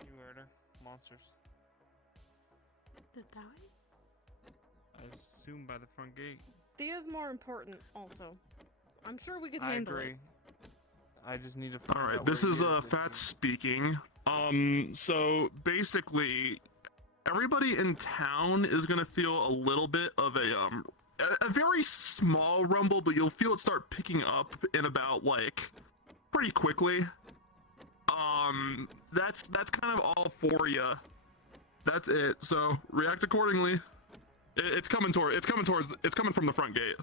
You heard her. Monsters. That way? I assume by the front gate. Thea's more important, also. I'm sure we could I handle agree. it. I just need to find All right, out this where is he is. Fat speaking. So basically, everybody in town is gonna feel a little bit of a very small rumble, but you'll feel it start picking up in about like pretty quickly. That's kind of all for you. That's it. So react accordingly. It's coming from the front gate.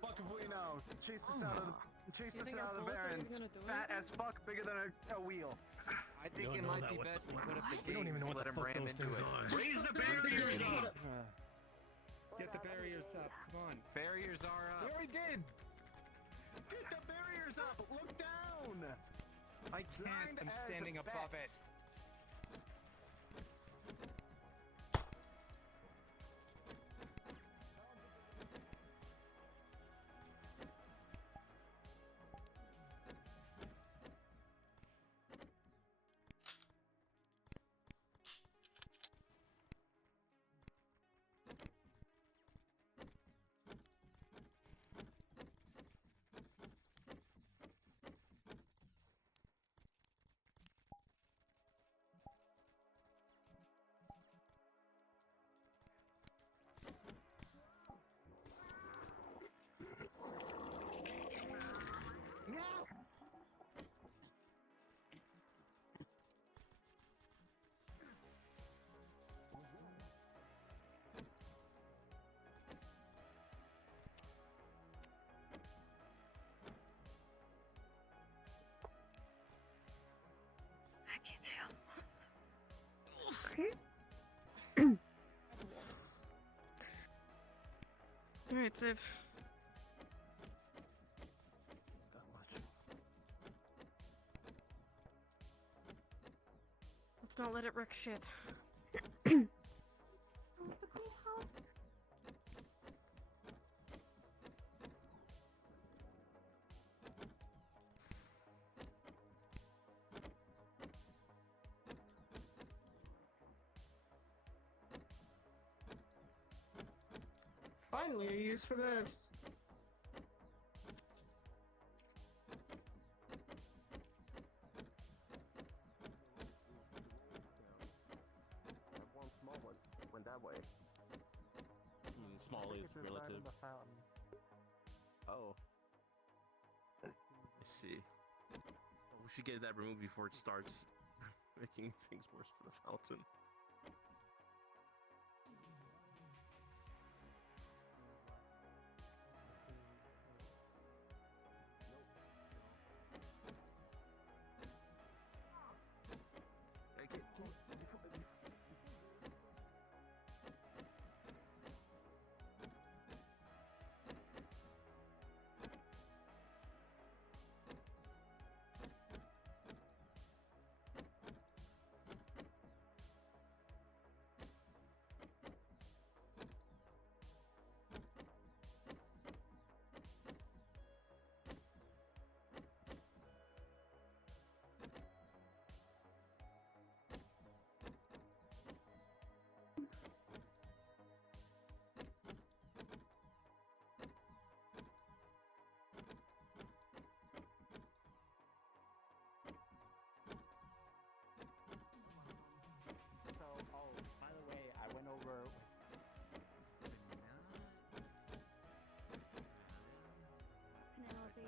Fuck if we know. Chase us out of the barrens. Fat as fuck, bigger than a wheel. I think it might be best we put up the gate. We don't even know what let the him fuck ram those into things it. are. Raise the barriers up! Get the barriers up. Come on. Barriers are up. We already did. Get the barriers up. Look down. I can't. I'm standing above it. I can't see. Okay. Alright, Civ. Let's not let it wreck shit. Finally, a use for this. One small one went that way. Small is relative. Oh. I see. We should get that removed before it starts making things worse for the fountain. So, oh, by the way, I went over with Penelope.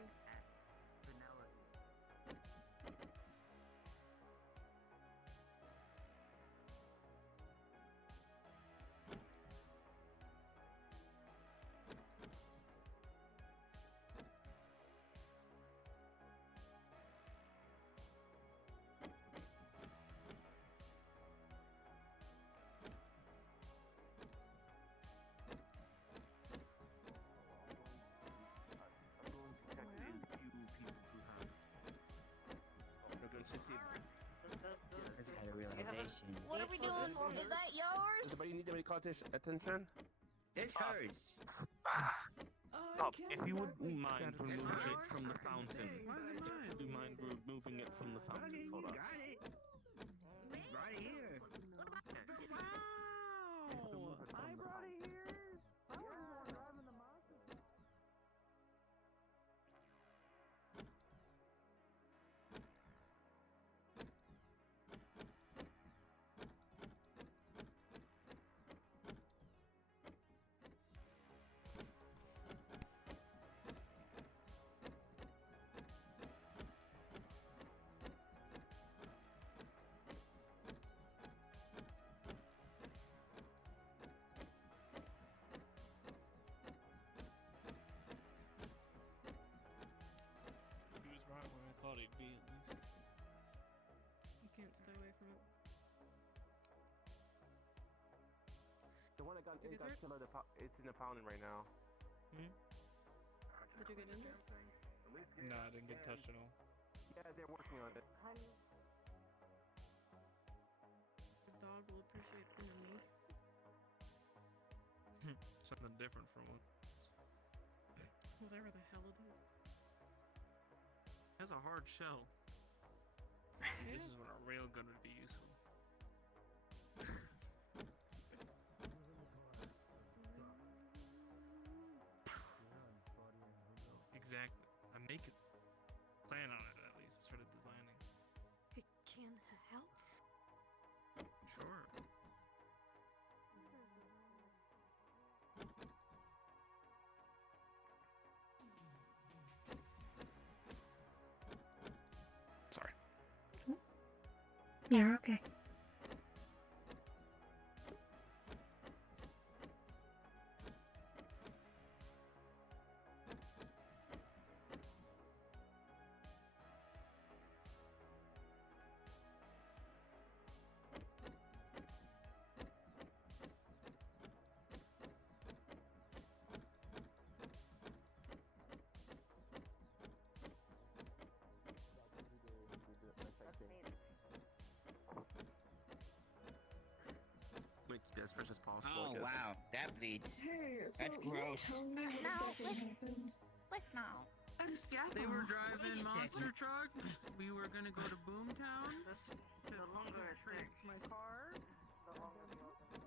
What are we doing? Is that yours? Anybody need any contest attention? It's hers. If you would mind removing it from the fountain. Do you mind removing it from the fountain for us? Got it. Right here. Wow! I brought it here. I was the one driving the monster. He was right where I thought he'd be, at least. You can't stay away from it. The one that got You it get got hurt? killed. It's in the fountain right now. Did you get injured? No, I didn't get touched at all. Yeah, they're working on it. The dog will appreciate being meat. Something different from what Whatever the hell it is. has a hard shell. See, this is when a rail gun would be useful. Exactly. I make it. Plan on it at least. I started designing. It can help. Sure. Sorry. You're okay. fresh as possible. Oh I guess. wow, that bleeds. Hey, so That's gross. tell me what exactly happened. Let's now. They were driving Wait a monster second. truck. We were gonna go to Boomtown. The longer it takes, My car. the longer the organ.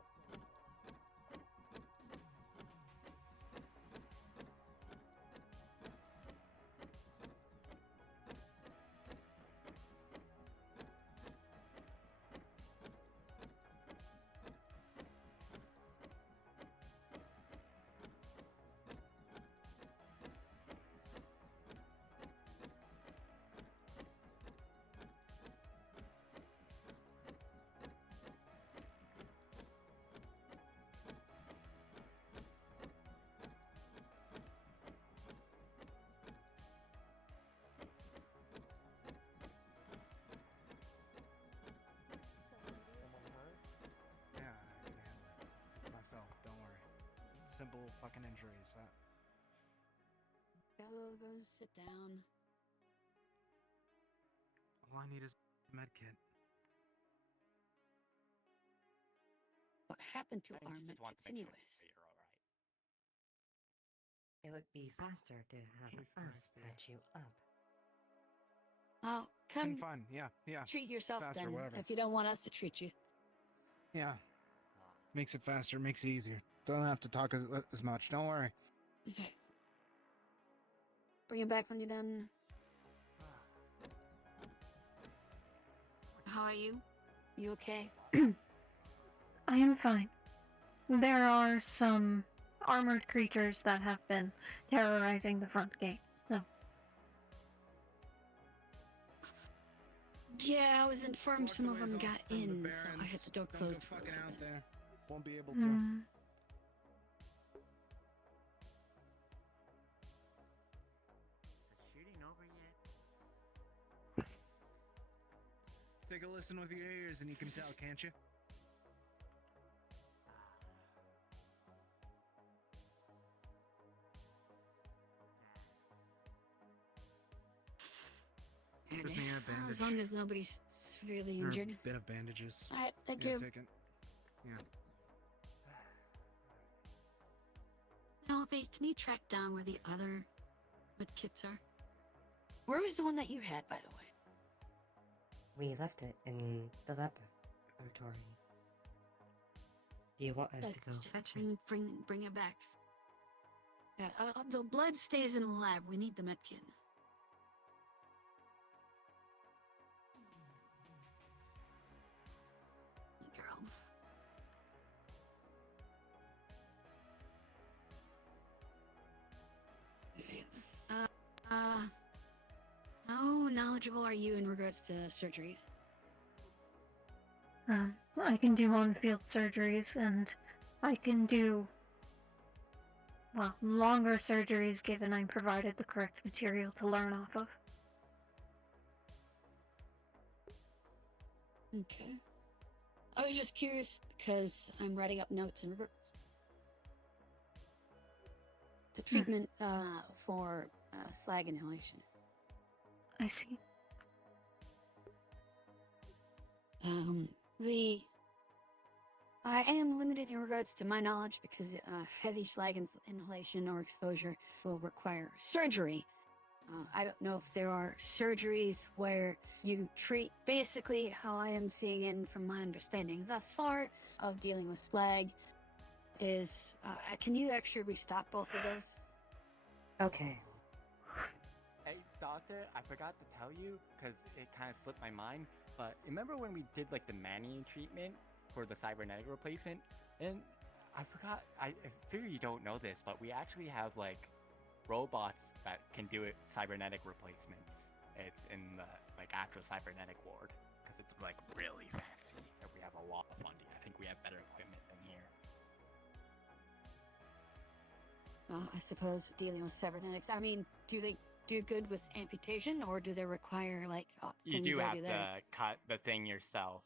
Yeah, I can handle it. It's myself, don't worry. Simple fucking injuries, huh? Go sit down. All I need is medkit. What happened to our just want medkits to make sure anyways? that you're alright. It would be faster to have us patch you up. Oh, And come fun, yeah. treat yourself Faster, then, whatever. if you don't want us to treat you. Yeah. Makes it faster, makes it easier. Don't have to talk as much, don't worry. Okay. Bring it back when you're done. How are you? You okay? I am fine. There are some armored creatures that have been terrorizing the front gate, so. Yeah, I was informed some of them got in, so I had the door closed for a little bit. there. Won't be able to. Mm. Is shooting over yet? Take a listen with your ears and you can tell, can't you? Just need a bandage. As long as nobody's severely Or injured. a bit of bandages. Alright, thank Yeah, you. take it. Yeah. Penelope, can you track down where the other medkits are? Where was the one that you had, by the way? We left it in the laboratory. Do you want us to go fetch it? Bring it back. Yeah, the blood stays in the lab. We need the medkit. Girl. How knowledgeable are you in regards to surgeries? I can do on-field surgeries, and I can do, well, longer surgeries given I'm provided the correct material to learn off of. Okay. I was just curious because I'm writing up notes in regards. The treatment for slag inhalation. I see. I am limited in regards to my knowledge because heavy slag inhalation or exposure will require surgery. I don't know if there are surgeries where you treat basically how I am seeing it from my understanding thus far of dealing with slag is, can you actually restock both of those? Okay. Hey, doctor, I forgot to tell you, because it kind of slipped my mind, but remember when we did, like, the Mannion treatment for the cybernetic replacement? And I forgot, I figure you don't know this, but we actually have, like, robots that can do it cybernetic replacements. It's in the, like, actual cybernetic ward, because it's, like, really fancy, and we have a lot of funding. I think we have better equipment than here. I suppose dealing with cybernetics, I mean, do they do good with amputation, or do they require, like, You things do have already there? to cut the thing yourself.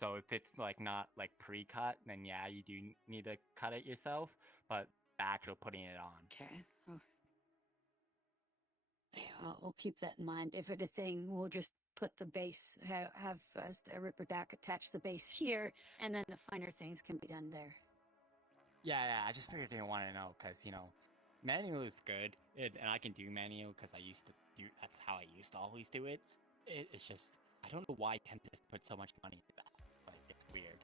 So if it's like not like pre-cut, then yeah, you do need to cut it yourself. But the actual putting it on. Okay. Oh. Yeah, we'll keep that in mind. If anything, we'll just put the base, have the Ripper Doc attach the base here, and then the finer things can be done there. Yeah, I just figured I didn't want to know, because, you know, manual is good, and I can do manual, because I used to do, that's how I used to always do it. It's just, I don't know why Tempest put so much money into that, but it's weird,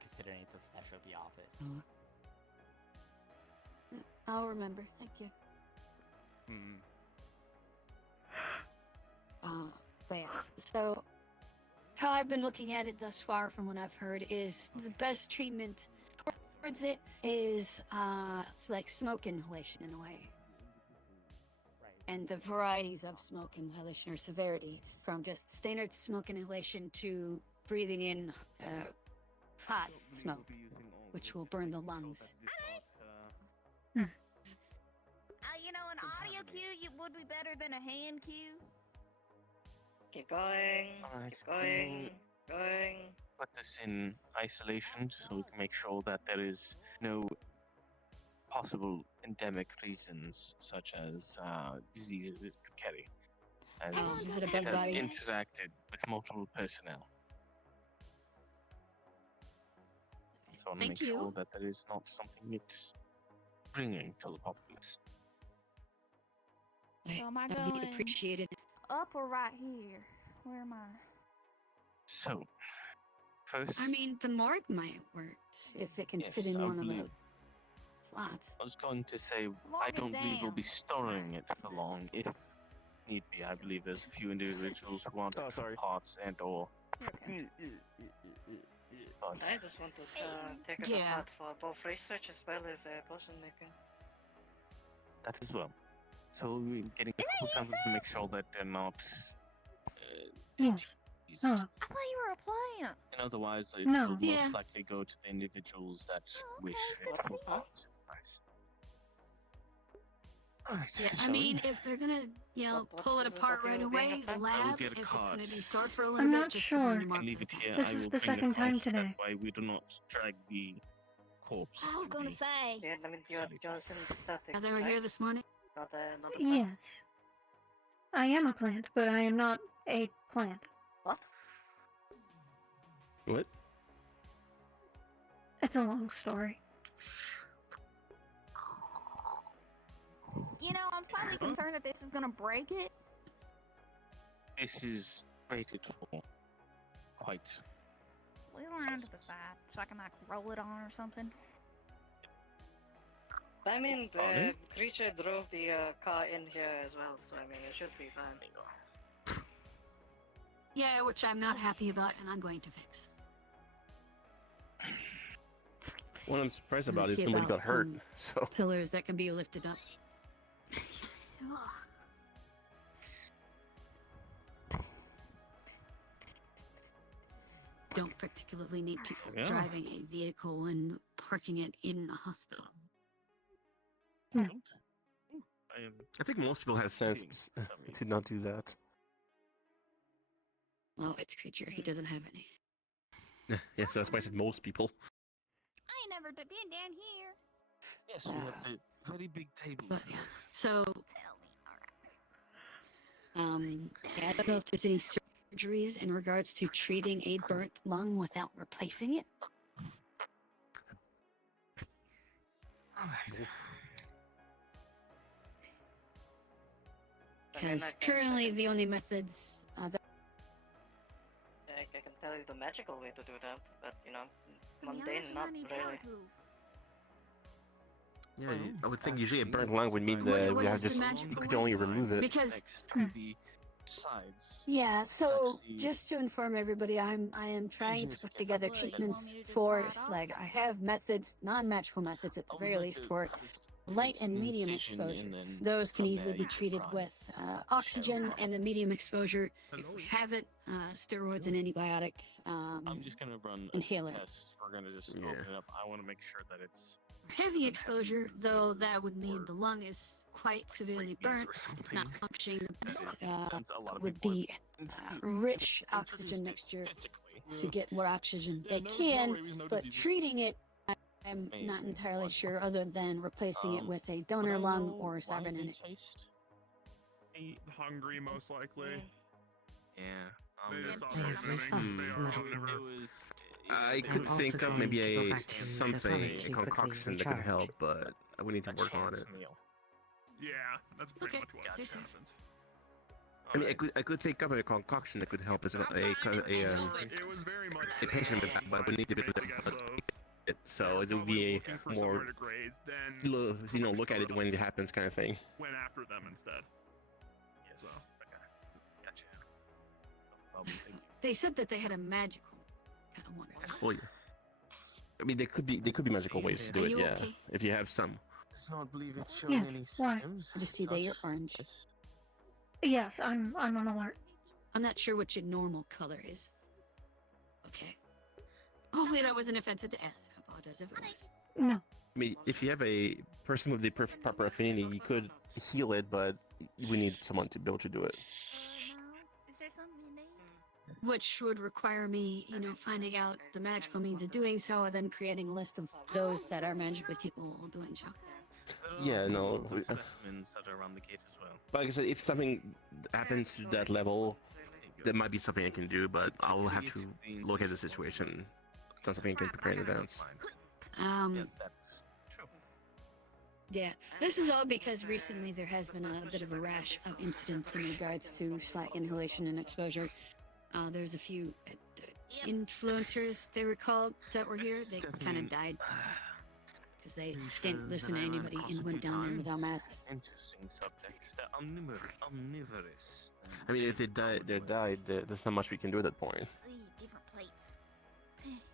considering it's a specialty office. I'll remember. Thank you. But yes, so how I've been looking at it thus far from what I've heard is the best treatment towards it is it's like smoke inhalation in a way. And the varieties of smoke inhalation or severity, from just standard smoke inhalation to breathing in hot smoke, which will burn the lungs. You know, an audio cue would be better than a hand cue. Keep going. Keep going. Going. Put this in isolation so we can make sure that there is no possible endemic reasons, such as diseases it could carry, as Is it a bed it has body? interacted with multiple personnel. So I want to make Thank you. sure that there is not something it's bringing to the populace. So am I That would be going appreciated. up or right here? Where am I? So, first, I mean, the morgue might work if it can fit in I one of the believe- slots. I was going to say, I Longest don't believe we'll damn. be storing it for long, if need be. I believe there's a few individuals who want parts and or. I just want to take it Yeah. apart for both research as well as potion making. That as well. So we're getting a couple samples to make sure that they're not. Yes. diseased. Oh. I thought you were a plant. And otherwise, it No. will most Yeah. likely go to the individuals that wish it's good it to for see. parts. Nice. Alright, Yeah, I so mean, if they're gonna, pull it apart right away, the lab, get if a it's card. gonna be stored for a little I'm bit, not just put it in sure. the I market leave it with here. This I is will the bring second time card, today. That way we do not drag the corpse. I was to gonna the say. Yeah, I mean, you're Sorry. synthetic. that. They were right? here this morning. Not a plant. Yes. I am a plant, but I am not a plant. What? What? It's a long story. You know, I'm slightly concerned that this is gonna break it. This is rated for quite. Wheel around to the side so I can like roll it on or something. I mean, the Pardon? creature drove the car in here as well, so I mean, it should be fine. Yeah, which I'm not happy about, and I'm going to fix. What I'm surprised about Let's is see nobody about got hurt. some So Pillars that can be lifted up. Don't particularly need people Yeah. driving a vehicle and parking it in a hospital. No. I am. I think most people have sense to not do that. Well, it's creature. He doesn't have any. Yeah, so that's why I said most people. I ain't never been down here. Yes, we have the very big table. But yeah. So, Tell me, alright. yeah, I don't know if there's any surgeries in regards to treating a burnt lung without replacing it. Alright. Because currently the only methods that I can tell you the magical way to do that, but you know, To be honest, mundane, we not might need power really. tools. Yeah, I would think usually a burnt lung would mean that What we have is the just magical you could way? only remove it. because Next to the sides. yeah, so Actually, just to inform everybody, I am trying to put together What, you want treatments me to do for right off? slag. I have methods, non-magical methods at the very least for light and medium exposure. Those can easily be treated with oxygen and the medium exposure. If we have it, steroids and antibiotic. I'm just gonna run a inhaler. test. We're gonna just open it up. I want to make sure that it's Heavy exposure, though, that would mean the lung is quite severely burnt. It's not functioning the best. Would be rich oxygen mixture to get more oxygen they can, but treating it, I'm not entirely sure, other than replacing it with a donor lung or cybernetic. Hungry, most likely. Yeah. They just it saw those moving. They are omnivorous. I they could would- think of maybe going to go a back to the something, clinic a to quickly concoction that could recharge. help, but we need to work on it. Yeah, that's pretty much what Stay happens. I mean, I could think of a concoction that could help as well. It was very much A patient with that, but we need to be able to it, so it would be a more, to graze, then you know, look at it when it happens kind of thing. went after them instead. So. Gotcha. No problem, thank you. They said that they had a magical. Kind of wondered. Well, yeah. I mean, there could be magical ways to do Are it. you Yeah, okay? if you have some. Does not believe it showed Yes, any why? symptoms. I just see that you're orange. Yes, I'm on alert. I'm not sure what your normal color is. Okay. Hopefully that wasn't offensive to ask. I apologize if it was. No. I mean, if you have a person with the proper affinity, you could heal it, but we need someone to be able to do it. Is there something you need? Which would require me, you know, finding out the magical means of doing so, and then creating a list of those that are magically capable of doing so. Yeah, no. Specimens that are around the gate as well. But like I said, if something happens to that level, there might be something I can do, but I'll have to look at the situation. It's not something I can prepare in advance. Yeah, this is all because recently there has been a bit of a rash of incidents in regards to slight inhalation and exposure. There's a few influencers, they were called, that were here. They kind of died because they didn't listen to anybody and went down there without masks. Interesting subjects. They're omnivorous. I mean, if they died, they died. There's not much we can do at that point. Different plates.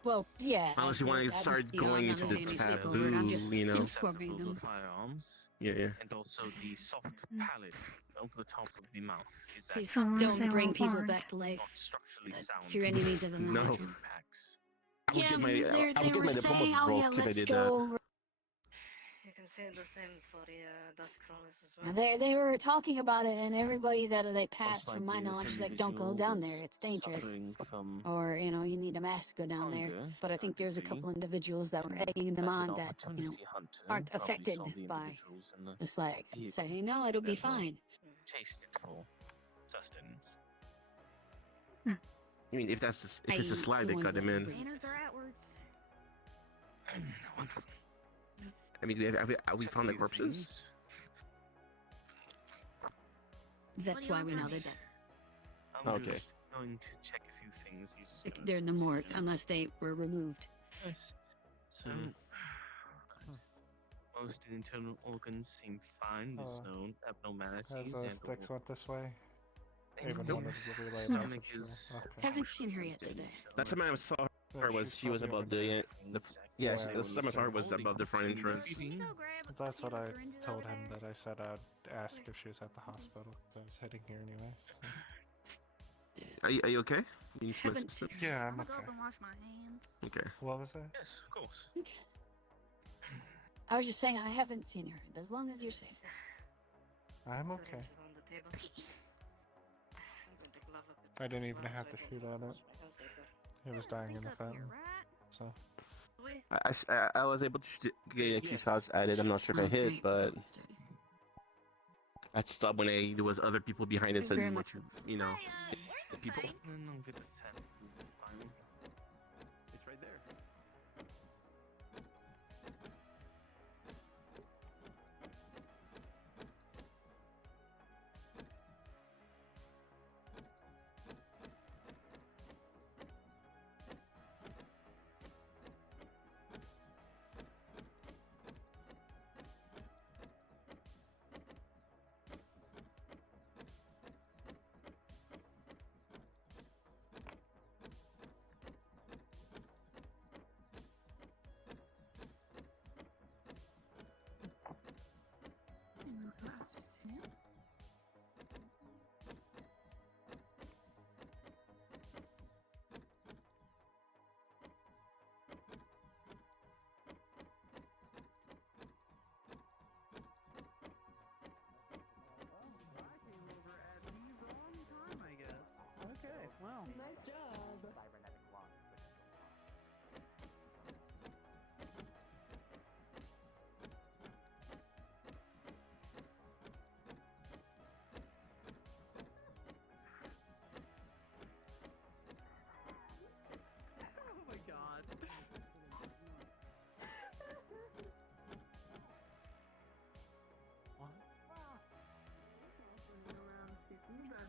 Well, yeah. Unless you want to start going into the taboo, you know. informing them. Firearms. Yeah, yeah. And also the soft palate over the top of the mouth. Is that Please Someone say don't bring we're people armed. back to life not structurally sound? through any means other than No. electric. I would Yeah, get my, they I would were get my diploma saying, oh yeah, broke if I let's did go. You can say the same for the dust crawlers as well. They were talking about it, and everybody that they passed, from my knowledge, is like, don't go down there, it's dangerous. Or, you know, you need a mask to go down there. But I think there's a couple individuals that were egging them on that, you know, aren't affected by the slag. Say, no, it'll be fine. Chased it for sustenance. I mean, if that's if it's a slide that cut him in. Banners are outwards. Wonderful. I mean, have we found the corpses? That's why we know they're dead. I'm Okay. just going to check a few things. He's just gonna- They're in the morgue, unless they were removed. Nice. So, most internal organs seem fine. There's no abnormalities. As and sticks went this way. and Even the wanted to relay a stomach message to is them. Okay. Haven't seen her yet today. Last time I saw her was she was above the yeah. Yeah, Last time I saw her was above the front entrance. That's what I told him, that I said I'd ask if she was at the hospital, because I was heading here anyways. So. Are you okay? You need some Haven't assistance? Yeah, I'm I'm gonna go okay. up and wash my hands. Okay. What was that? Yes, of course. I was just saying I haven't seen her, as long as you're safe. I'm okay. On the table. I didn't even have to shoot at it. It was dying in the fountain. So. I was able to get a few shots at it. I'm not sure if I hit, but I stopped when there was other people behind it. Said, you know, the people. No, good attack. Fine. It's right there. Wow. Nice job.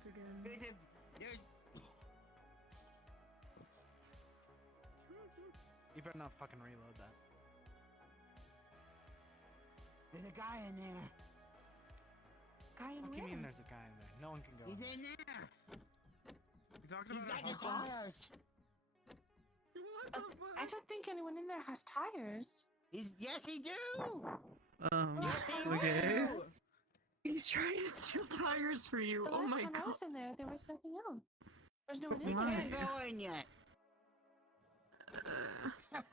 again. You better not fucking reload that. There's a guy in there. Guy in What do you where? mean there's a guy in there? No one can go He's in in there. You talking He's about got his tires. I don't think anyone in there has tires. Yes, he do. Yes, he Okay. will. He's trying to steal tires for you. The Oh last my time I god. was in there was something else. There's no one He in there. can't go in yet.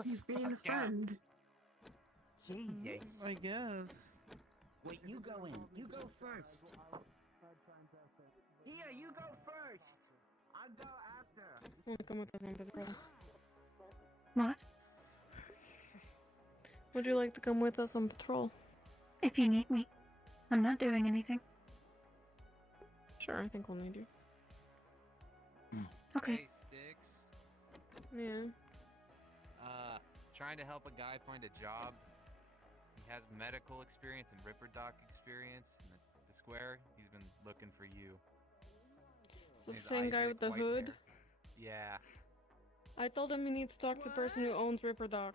He's being a friend. Jesus. I guess. Wait, you go in. You go first. Here, you go first. I'll go after. Wanna come with us on patrol? What? Would you like to come with us on patrol? If you need me. I'm not doing anything. Sure, I think we'll need you. Okay. Hey, Sticks. Yeah. Trying to help a guy find a job. He has medical experience and Ripper Doc experience in the square. He's been looking for you. It's the His same guy Isaac, with the white hood. hair. Yeah. I told him he needs to talk to the person who owns Ripper Doc.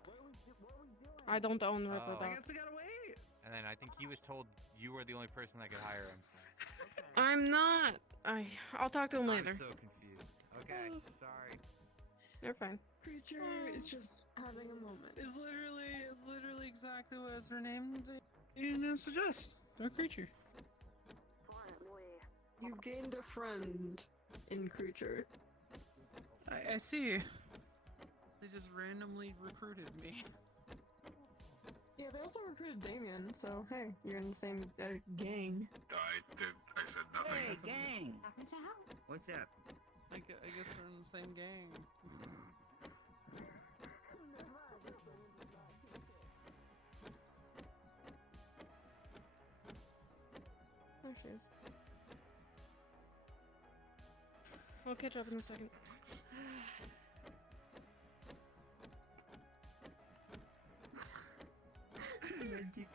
I don't own Ripper Oh. Doc. I guess we gotta wait. And then I think he was told you were the only person that could hire him. I'm not. I'll talk to him later. I'm so confused. Okay, sorry. They're fine. Creature is just having a moment. It's literally exactly what her name suggests. A creature. You've gained a friend in creature. I see. They just randomly recruited me. Yeah, they also recruited Damien, so hey, you're in the same gang. I said nothing. Hey, gang. What's up? I guess they're in the same gang. There she is. I'll catch up in a second. Magic.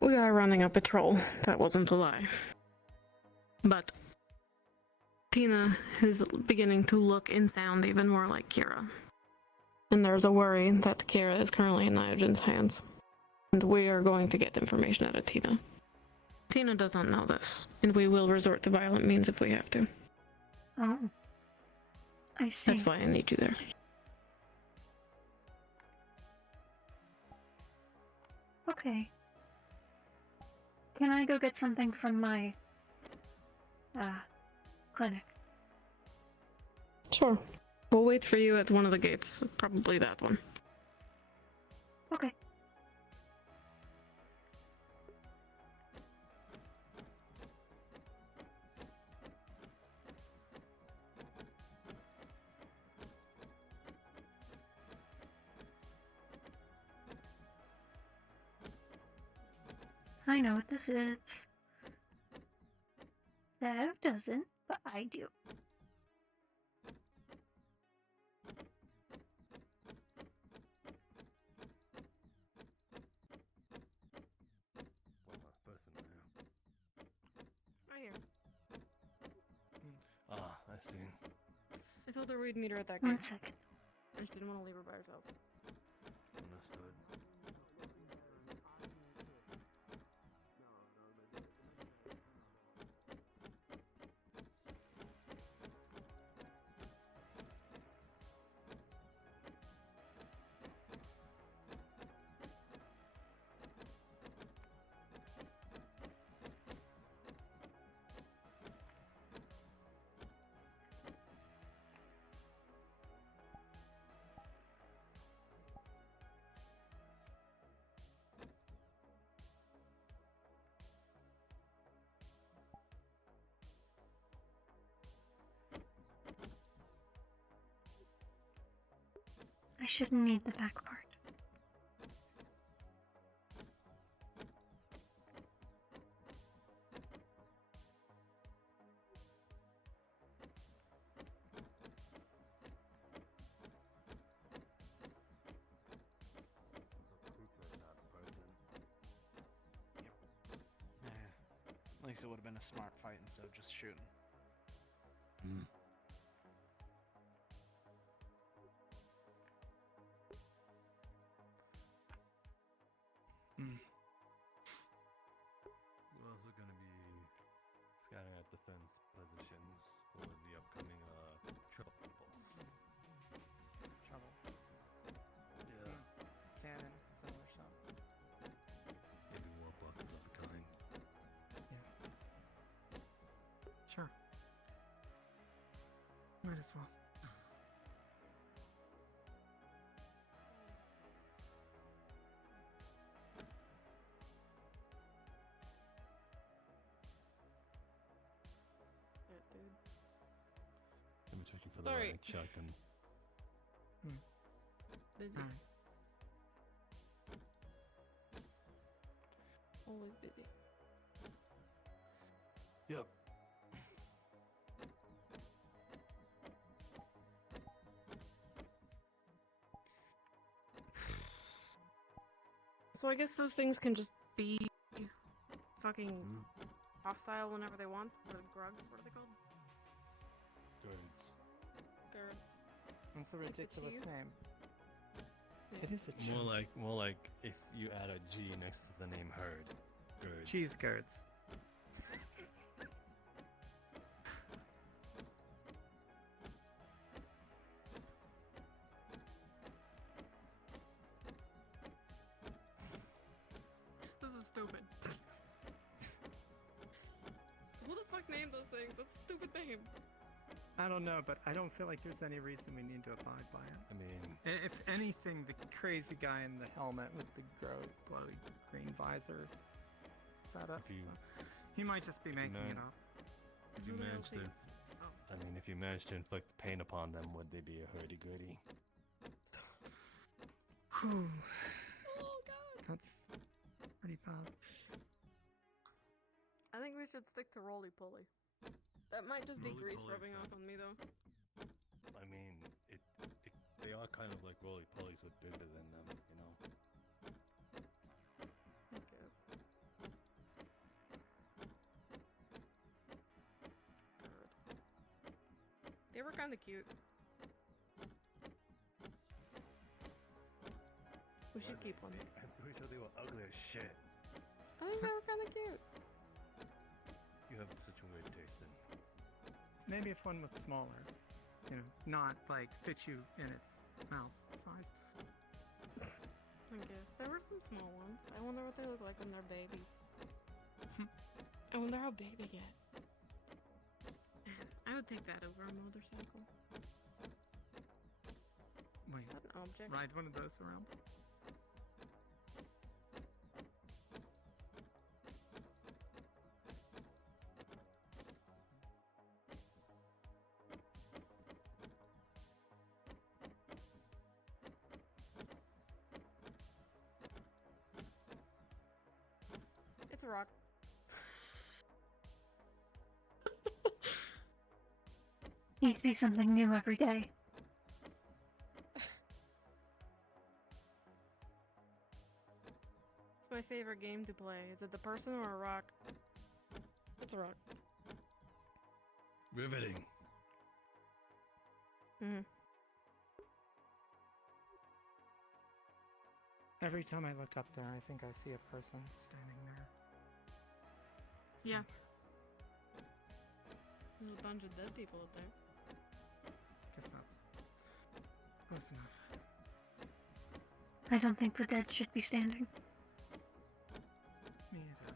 We are running a patrol. That wasn't a lie. But Tina is beginning to look and sound even more like Kira. And there's a worry that Kira is currently in Niogen's hands. And we are going to get information out of Tina. Tina does not know this, and we will resort to violent means if we have to. Oh. I see. That's why I need you there. Okay. Can I go get something from my clinic? Sure. We'll wait for you at one of the gates. Probably that one. Okay. I know what this is. Sev doesn't, but I do. Right here. Ah, I see. I told her we'd meet her at that One gate. second. I just didn't want to leave her by herself. Understood. I shouldn't need the back part. least it would have been a smart fight instead of just shooting. Hmm. We're also going to be scouting out defense positions for the upcoming trouble. Trouble. Yeah. Cannon, similar shot. Maybe warbuckles of the kind. Yeah. Sure. Might as well. I'm checking for the Sorry. right shotgun. Busy. Alright. Always busy. Yep. So I guess those things can just be fucking hostile whenever they want. Or grugs, what are they called? Birds. Guards. That's a ridiculous cheese? name. Yeah. It is a cheese. More like if you add a G next to the name herd. Birds. Cheese curds. This is stupid. Who the fuck named those things? That's a stupid name. I don't know, but I don't feel like there's any reason we need to abide by it. I mean, If anything, the crazy guy in the helmet with the glowy green visor setup. If you- So he might just be making it up. if you manage to, Oh. I mean, if you manage to inflict pain upon them, would they be a hurdy-gurdy? Whew. Oh god. That's pretty bad. I think we should stick to roly-poly. That might just be grease Roly-poly, rubbing off on me though. I mean, they are kind of like roly-polies with bigger than them, you know? I guess. Good. They were kind of cute. We should keep one. I'm pretty sure they were ugly as shit. I think they were kind of cute. You have such a weird taste then. Maybe if one was smaller, you know, not like fit you in its mouth size. I guess. There were some small ones. I wonder what they look like when they're babies. I wonder how big they get. I would take that over a motorcycle. Wait, Is that an object? ride one of those around. It's a rock. You see something new every day. It's my favorite game to play. Is it the person or a rock? It's a rock. Riveting. Mm. Every time I look up there, I think I see a person standing there. Yeah. There's a bunch of dead people up there. Guess that's close enough. I don't think the dead should be standing. Me either.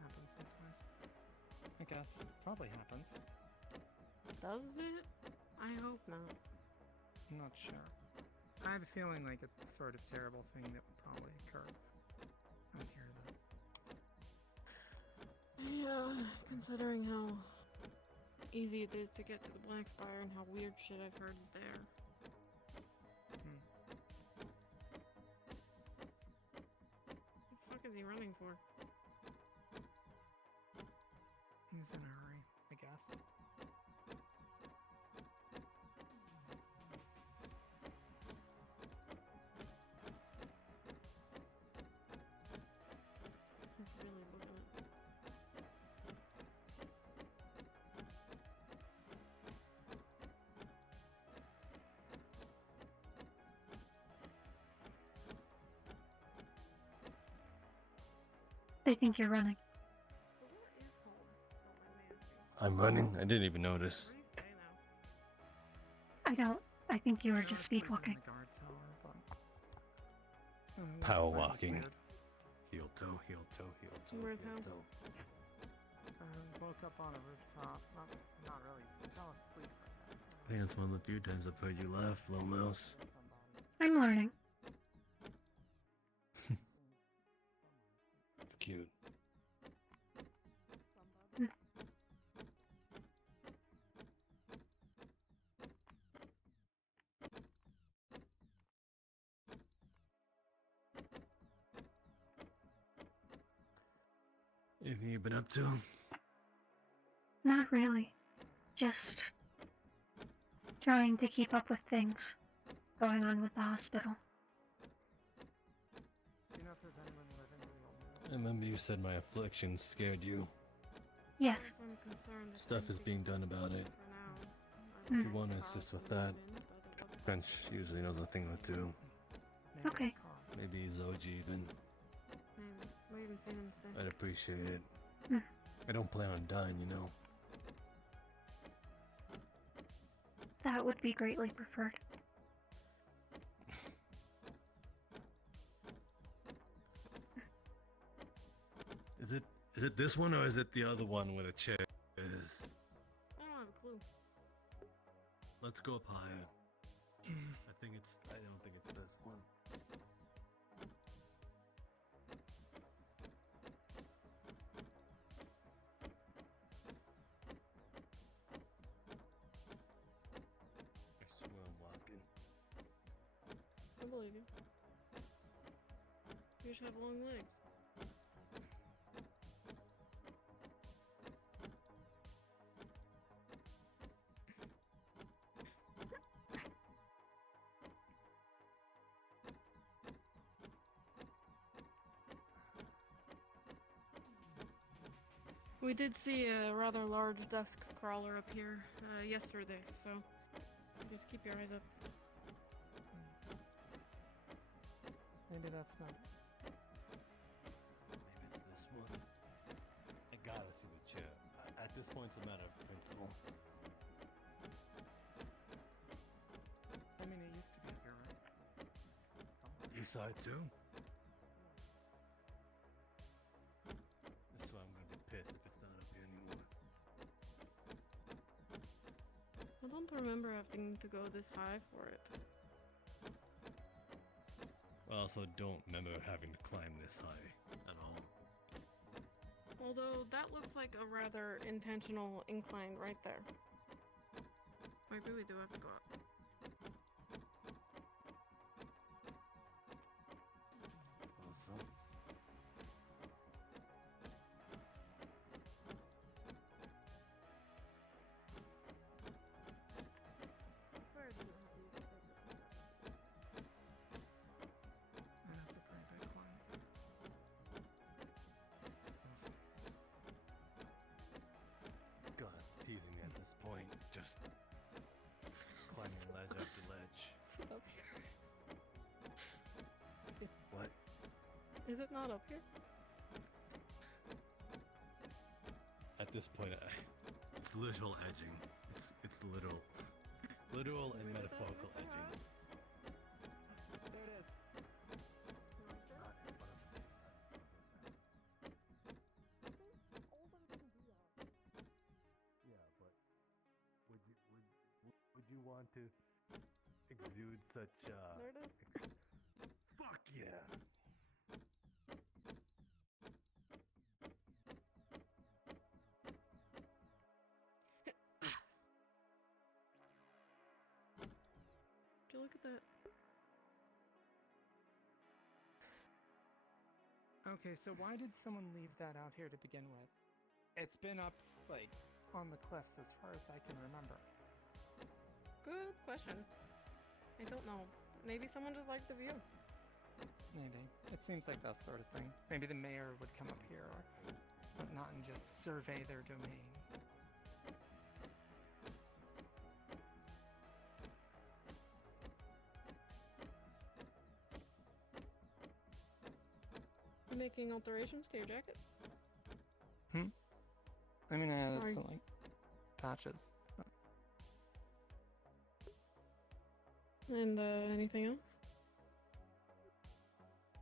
Happens sometimes. I guess. Probably happens. Does it? I hope not. I'm not sure. I have a feeling like it's the sort of terrible thing that would probably occur out here, though. Yeah, considering how easy it is to get to the Black Spire and how weird shit I've heard is there. What the fuck is he running for? He's in a hurry, I guess. He's really looking at They think you're running. I'm running? I didn't even notice. I think you were just speed walking. Power walking. Heel toe, heel toe, heel toe, Where's heel how? toe. Woke up on a rooftop. Not really. Fell asleep. I think it's one of the few times I've heard you laugh, Little Mouse. I'm learning. It's cute. Anything you've been up to? Not really. Just trying to keep up with things going on with the hospital. I remember you said my affliction scared you. Yes. Stuff is being done about it. If you want to assist with that, French usually knows a thing or two. Okay. Maybe Zoji even. We haven't seen him today. I'd appreciate it. Mm. I don't plan on dying, you know. That would be greatly preferred. Is it this one or is it the other one where the chair is? I don't have a clue. Let's go up higher. I don't think it's this one. I swear I'm walking. I believe you. You should have long legs. We did see a rather large dusk crawler up here yesterday, so just keep your eyes up. Maybe that's not. Maybe it's this one. I gotta see the chair. At this point, it's a matter of principle. I mean, it used to be here, right? You saw it too? That's why I'm gonna be pissed if it's not up here anymore. I don't remember having to go this high for it. I also don't remember having to climb this high at all. Although that looks like a rather intentional incline right there. Maybe we do have to go up. Also, That's a pretty big climb. God, it's teasing me at this point. Just climbing ledge after ledge. Is it up here? What? Is it not up here? At this point, it's literal edging. It's literal and metaphorical edging. There it is. Yeah, but would you want to exude such There it is. fuck yeah. Would you look at that? Okay, so why did someone leave that out here to begin with? It's been up, like, on the cliffs as far as I can remember. Good question. I don't know. Maybe someone just liked the view. Maybe. It seems like that sort of thing. Maybe the mayor would come up here or whatnot and just survey their domain. making alterations to your jacket? I mean, I added Are- some like patches. And anything else?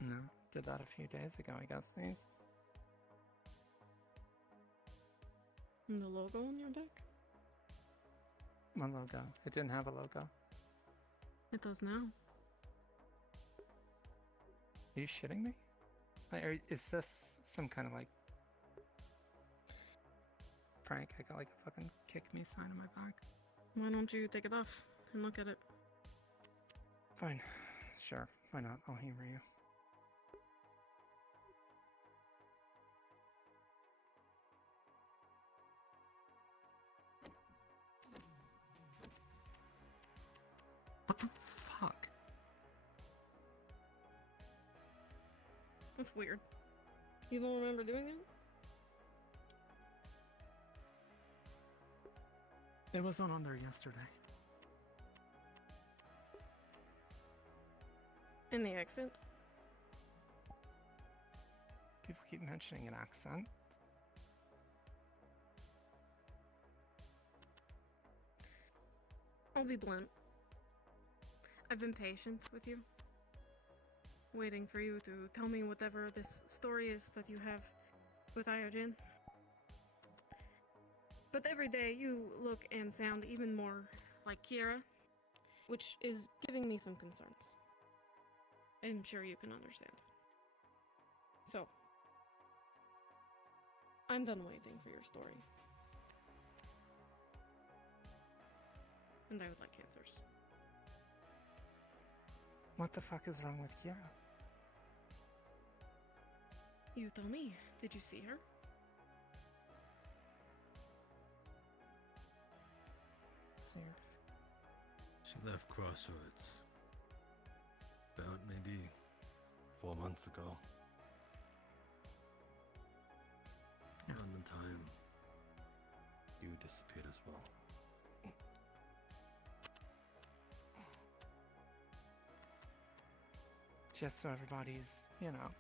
No, did that a few days ago. I guess these. And the logo on your back? One logo. It didn't have a logo. It does now. Are you shitting me? Like, is this some kind of like prank? I got like a fucking kick me sign on my back. Why don't you take it off and look at it? Fine. Sure. Why not? I'll humor you. What the fuck? That's weird. You don't remember doing it? It wasn't on there yesterday. In the accent? People keep mentioning an accent. I'll be blunt. I've been patient with you. Waiting for you to tell me whatever this story is that you have with Iogen. But every day you look and sound even more like Kira, which is giving me some concerns. I'm sure you can understand. So, I'm done waiting for your story. And I would like answers. What the fuck is wrong with Kira? You tell me. Did you see her? See her? She left Crossroads. About maybe 4 months ago. Around the time you disappeared as well. Just so everybody's, you know,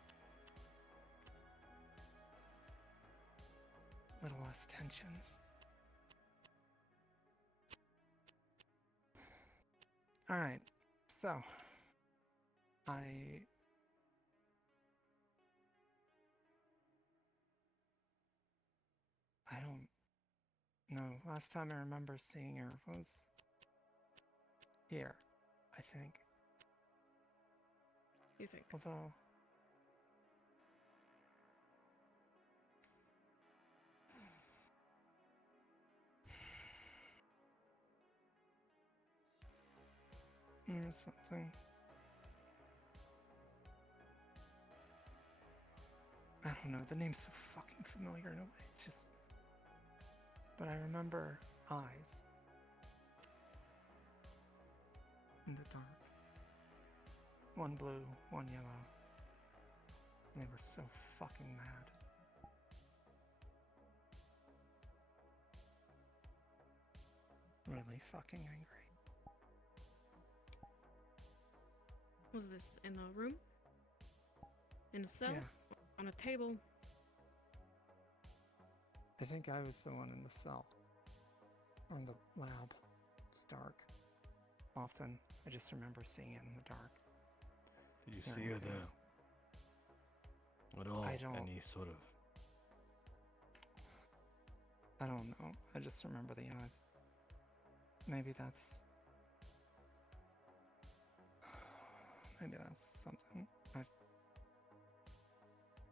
little less tensions. Alright, so I don't know. Last time I remember seeing her was here, I think. You think? Although there's something. I don't know, the name's so fucking familiar in a way. It's just. But I remember eyes. In the dark. One blue, one yellow. And they were so fucking mad. Really fucking angry. Was this in a room? In a cell? Yeah. On a table? I think I was the one in the cell. Or in the lab. It's dark. Often, I just remember seeing it in the dark. Did you Hearing see her things. there? At all? I don't- Any sort of... I don't know. I just remember the eyes. Maybe that's... Maybe that's something.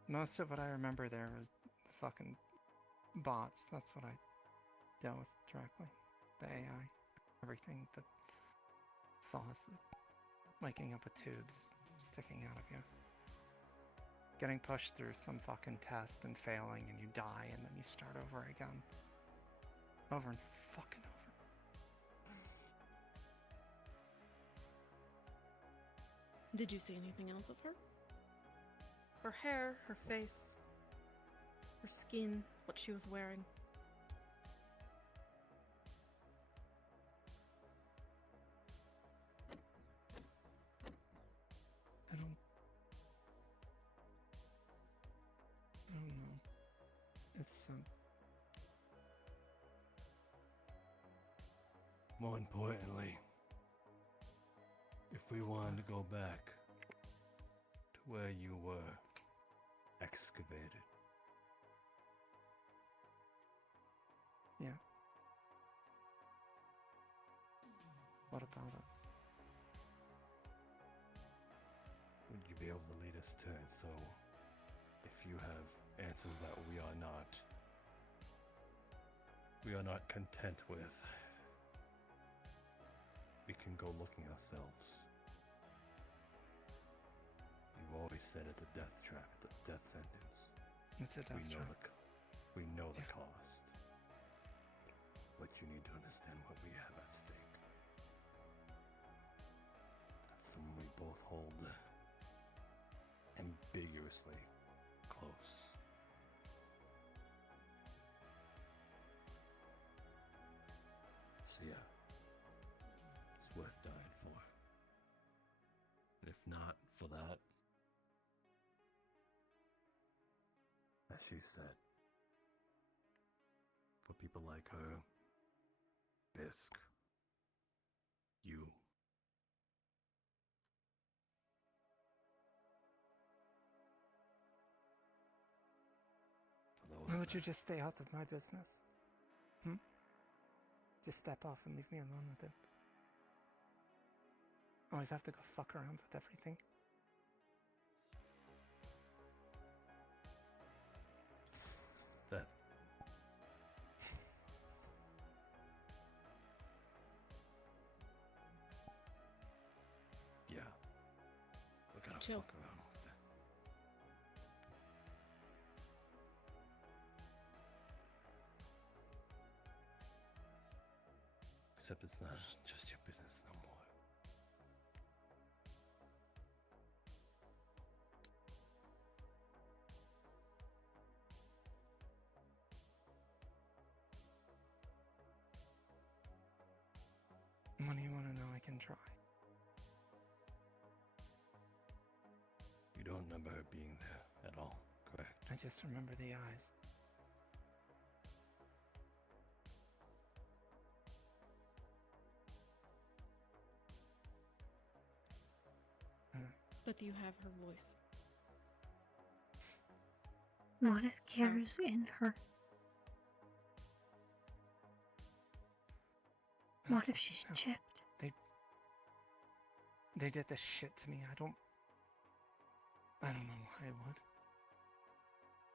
Most of what I remember there was the fucking bots. That's what I dealt with directly. The AI. Everything that saws the waking up with tubes sticking out of you. Getting pushed through some fucking test and failing and you die and then you start over again. Over and fucking over. Did you see anything else of her? Her hair, her face, her skin, what she was wearing. soon. More importantly, if we wanted to go back to where you were excavated. Yeah. What about it? Would you be able to lead us to it? So, if you have answers that we are not content with, we can go looking ourselves. You've always said it's a death trap, it's a death sentence. It's a death trap. We know the cost. But you need to understand what we have at stake. That's something we both hold ambiguously close. So yeah, it's worth dying for. And if not for that, as she said, for people like her, Bisk, you. Why would you just stay out of my business? Just step off and leave me alone with it. Always have to go fuck around with everything. That. Yeah. We gotta Chill. fuck around with that. Except it's not just your business no more. What do you want to know? I can try. You don't remember her being there at all, correct? I just remember the eyes. But you have her voice. What if Kira's in her? What if she's chipped? They did this shit to me. I don't know why I would.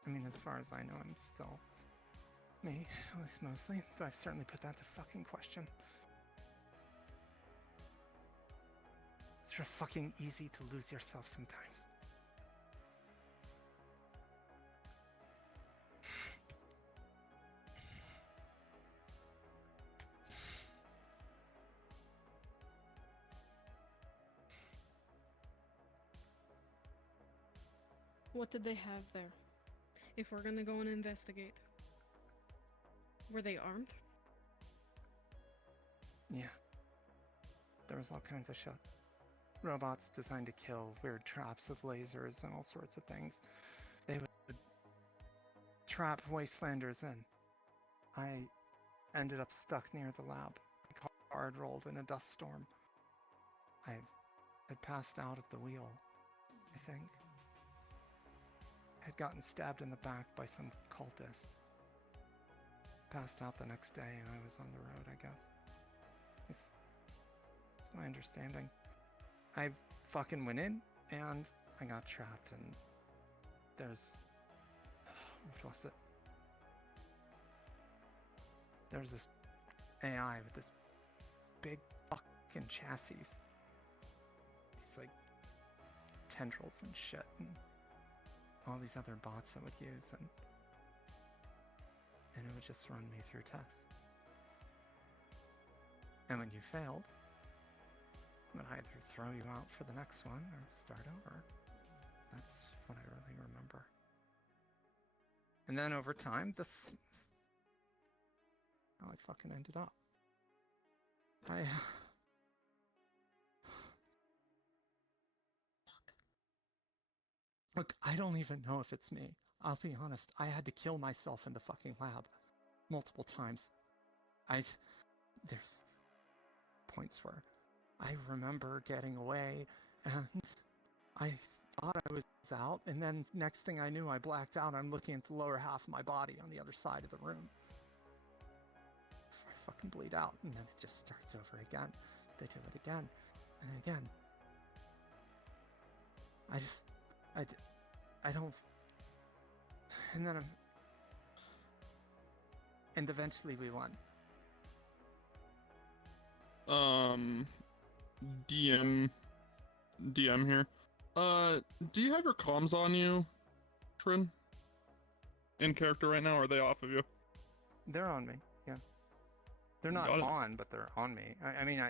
I mean, as far as I know, I'm still me, at least mostly. But I've certainly put that to fucking question. It's real fucking easy to lose yourself sometimes. What did they have there? If we're gonna go and investigate. Were they armed? Yeah. There was all kinds of shit. Robots designed to kill, weird traps with lasers and all sorts of things. They would trap wastelanders in. I ended up stuck near the lab. My car had rolled in a dust storm. I had passed out at the wheel, I think. Had gotten stabbed in the back by some cultist. Passed out the next day and I was on the road, I guess. It's my understanding. I fucking went in and I got trapped and there's... what was it? There's this AI with this big fucking chassis. These like tendrils and shit and all these other bots I would use and it would just run me through tests. And when you failed, it would either throw you out for the next one or start over. That's what I really remember. And then over time, this is how I fucking ended up. Look, I don't even know if it's me. I'll be honest, I had to kill myself in the fucking lab multiple times. There's points where I remember getting away and I thought I was out, and then next thing I knew, I blacked out. I'm looking at the lower half of my body on the other side of the room. I fucking bleed out, and then it just starts over again. They do it again and again. I don't. And then and eventually we won. DM here. Do you have your comms on you, Trin? In character right now, or are they off of you? They're on me, yeah. They're not on, but they're on me. I mean,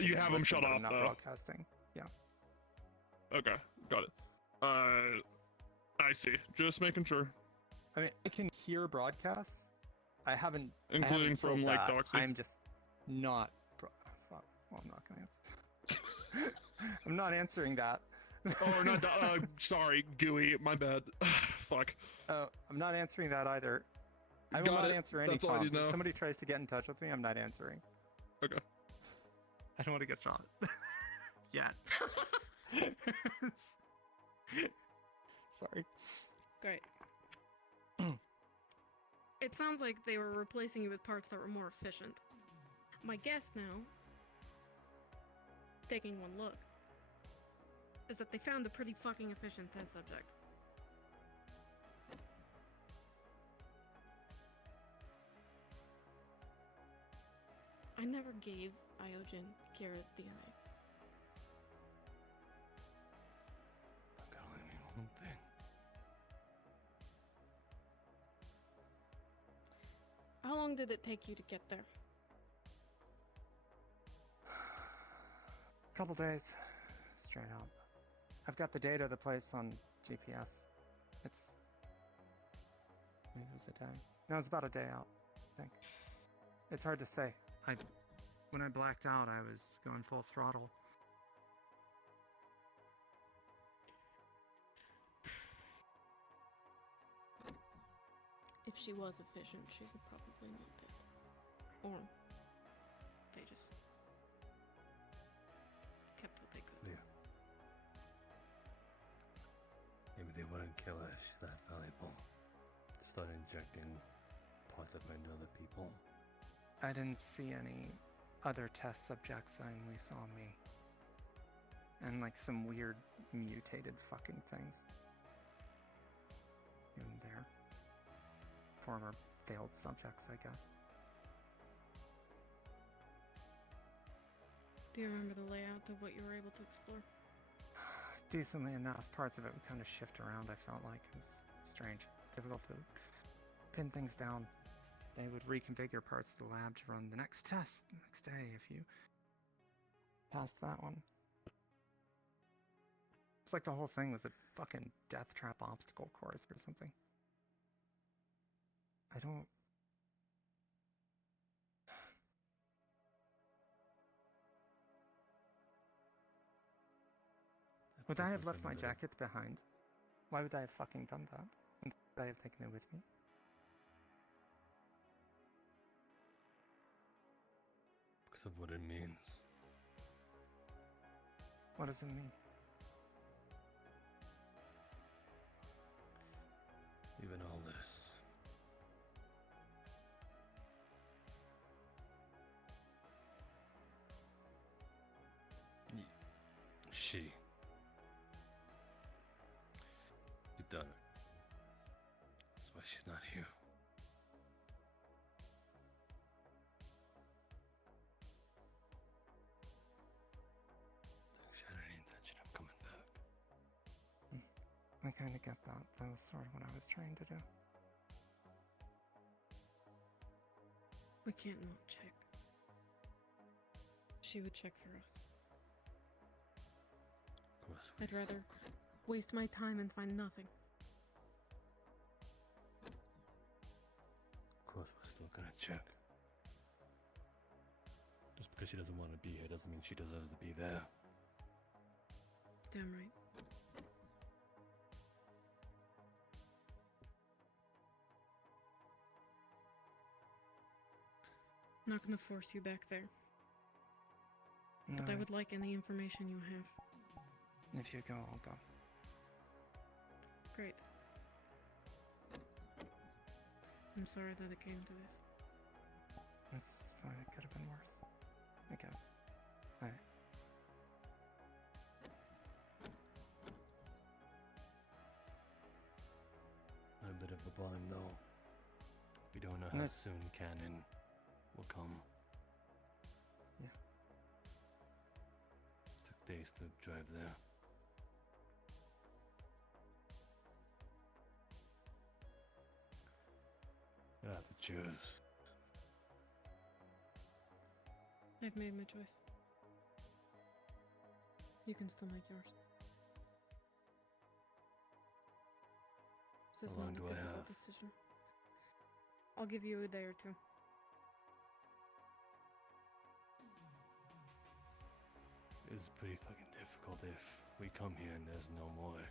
you have them shut off, not though. broadcasting, yeah. Okay, got it. I see. Just making sure. I mean, I can hear broadcasts. Including I haven't from, like, that. Doxy? I'm just not... Fuck. Well, I'm not gonna answer. I'm not answering that. Oh, not sorry, Gooey, my bad. Fuck. I'm not answering that either. I will Got not it. answer any That's all I need comms. to know. If somebody tries to get in touch with me, I'm not answering. Okay. I don't want to get shot. Yet. Sorry. Great. It sounds like they were replacing you with parts that were more efficient. My guess now, taking one look, is that they found a pretty fucking efficient test subject. I never gave Iogen Kira's DNA. That can only mean one thing. How long did it take you to get there? Couple days, straight up. I've got the data of the place on GPS. Maybe it was a day. No, it's about a day out, I think. It's hard to say. When I blacked out, I was going full throttle. If she was efficient, she's probably not dead. Or they just kept what they could. Yeah. Maybe they wouldn't kill her if she's that valuable. Start injecting parts of her into other people. I didn't see any other test subjects. I only saw me. And like some weird mutated fucking things. Even there. Former failed subjects, I guess. Do you remember the layout of what you were able to explore? Decently enough. Parts of it would kind of shift around, I felt like. It was strange. Difficult to pin things down. They would reconfigure parts of the lab to run the next test the next day if you passed that one. It's like the whole thing was a fucking death trap obstacle course or something. I don't... Would I have left my jacket behind? Why would I have fucking done that? And would I have taken it with me? Because of what it means. What does it mean? Even all this. She. You done it. That's why she's not here. She had any intention of coming back. I kind of get that. That was sort of what I was trying to do. We can't not check. She would check for us. Of course. I'd rather waste my time and find nothing. Of course, we're still gonna check. Just because she doesn't want to be here doesn't mean she deserves to be there. Damn right. Not gonna force you back there. But I Alright. would like any information you have. If you go, I'll go. Great. I'm sorry that it came to this. That's fine. It could have been worse. I guess. Alright. I'm a bit of a bind though. We don't know how soon Cannon will come. Yeah. Took days to drive there. I have to choose. I've made my choice. You can still make yours. This is How not long a do I difficult have? decision. I'll give you a day or two. It's pretty fucking difficult if we come here and there's no more.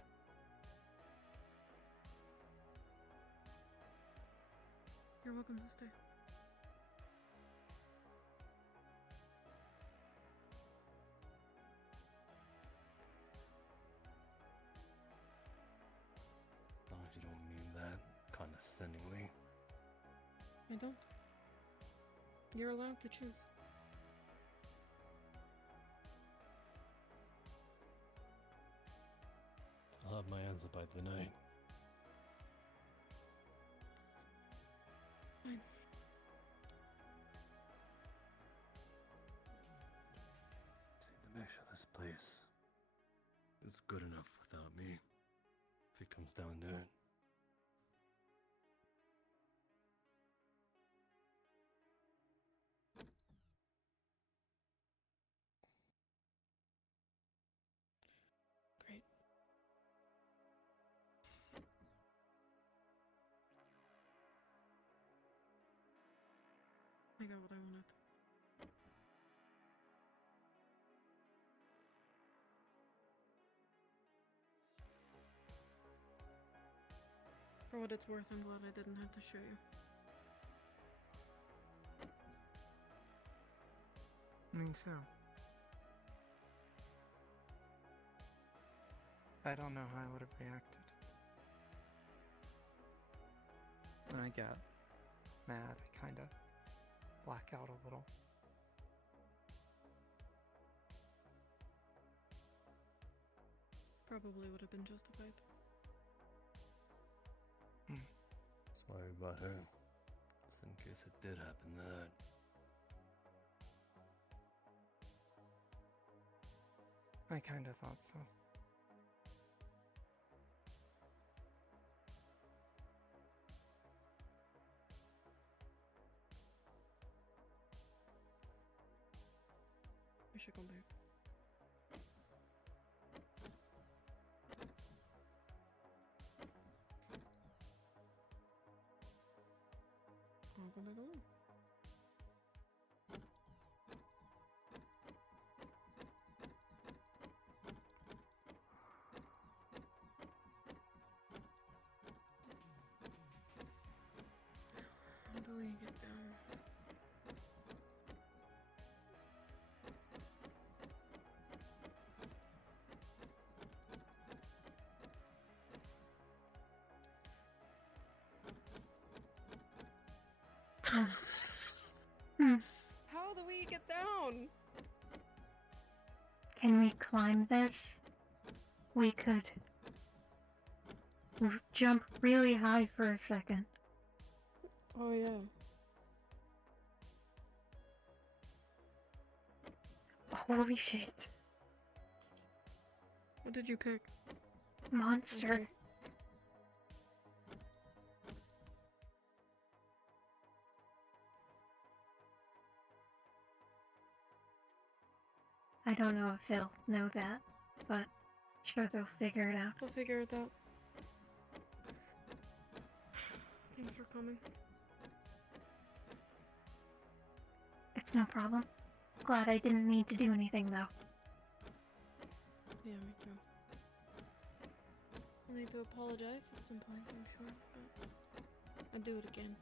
You're welcome to stay. As long as you don't mean that condescendingly. I don't. You're allowed to choose. I'll have my answer by tonight. Fine. Seem to make sure this place is good enough without me. If it comes down to it. Great. I got what I wanted. For what it's worth, I'm glad I didn't have to show you. Me too. I don't know how I would have reacted. I get mad, kind of black out a little. Probably would have been justified. That's why we brought her. Just in case it did happen that. I kind of thought so. We should go back. I'll go back alone. How do we get down? How do we get down? Can we climb this? We could jump really high for a second. Oh yeah. Holy shit. What did you pick? Monster. Okay. I don't know if they'll know that, but sure they'll figure it out. We'll figure it out. Thanks for coming. It's no problem. Glad I didn't need to do anything though. Yeah, me too. I'll need to apologize at some point, I'm sure, but I'd do it again.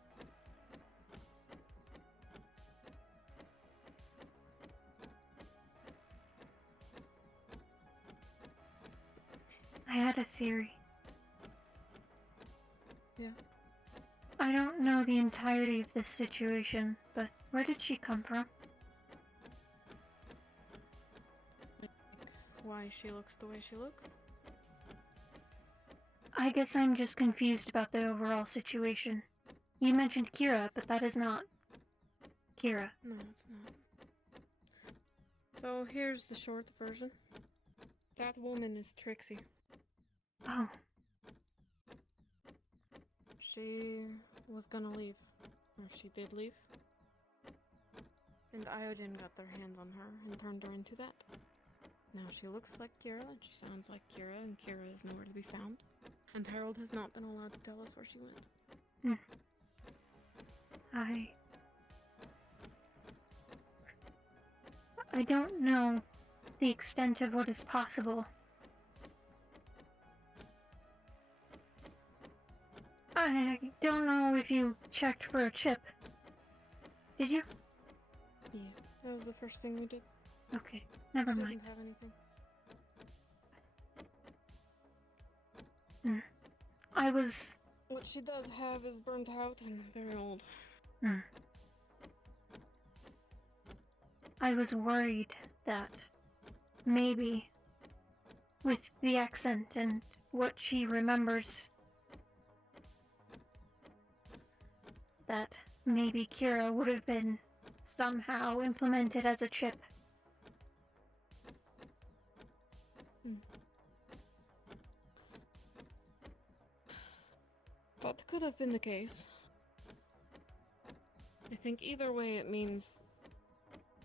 had a theory. Yeah. I don't know the entirety of this situation, but where did she come from? Like, why she looks the way she looks? I guess I'm just confused about the overall situation. You mentioned Kira, but that is not Kira. No, it's not. So here's the short version. That woman is Trixie. Oh. She was gonna leave. Or she did leave. And Iogen got their hands on her and turned her into that. Now she looks like Kira and she sounds like Kira, and Kira is nowhere to be found. And Harold has not been allowed to tell us where she went. I don't know the extent of what is possible. I don't know if you checked for a chip. Did you? Yeah, that was the first thing we did. Okay, never She mind. doesn't have anything. I was... What she does have is burnt out and very old. I was worried that maybe with the accent and what she remembers, that maybe Kira would have been somehow implemented as a chip. That could have been the case. I think either way it means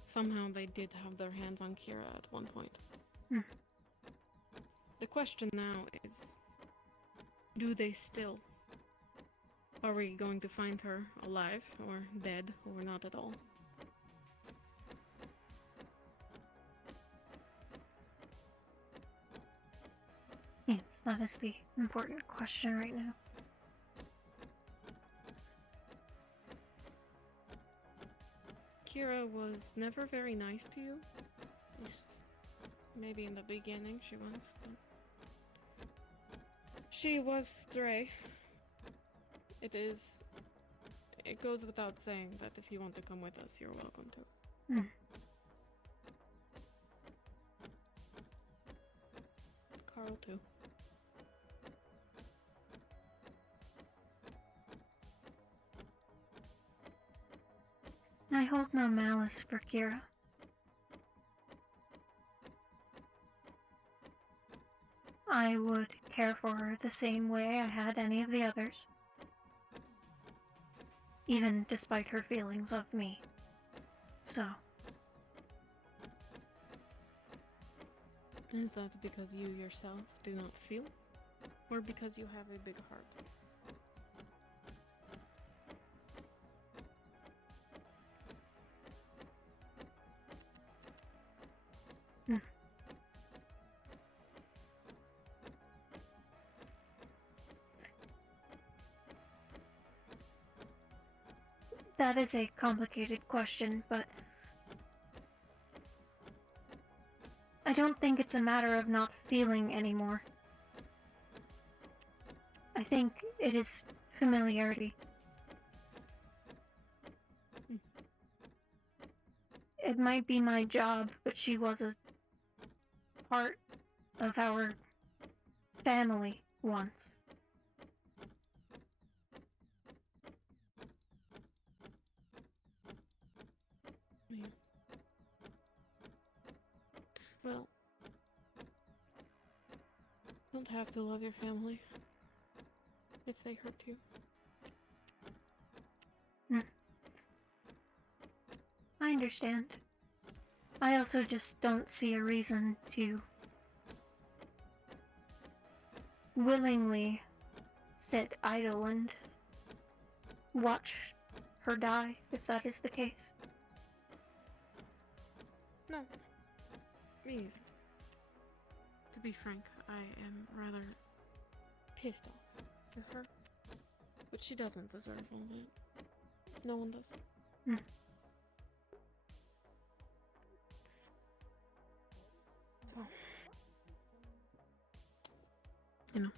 somehow they did have their hands on Kira at one point. The question now is, do they still? Are we going to find her alive or dead or not at all? Yes, that is the important question right now. Kira was never very nice to you. At least maybe in the beginning she was, but she was stray. It goes without saying that if you want to come with us, you're welcome to. Carl too. I hold no malice for Kira. I would care for her the same way I had any of the others. Even despite her feelings of me. So. Is that because you yourself do not feel? Or because you have a big heart? That is a complicated question, but I don't think it's a matter of not feeling anymore. I think it is familiarity. It might be my job, but she was a part of our family once. Yeah. Well, you don't have to love your family if they hurt you. I understand. I also just don't see a reason to willingly sit idle and watch her die, if that is the case. No. Me either. To be frank, I am rather pissed off with her. But she doesn't deserve all that. No one does. So. you know.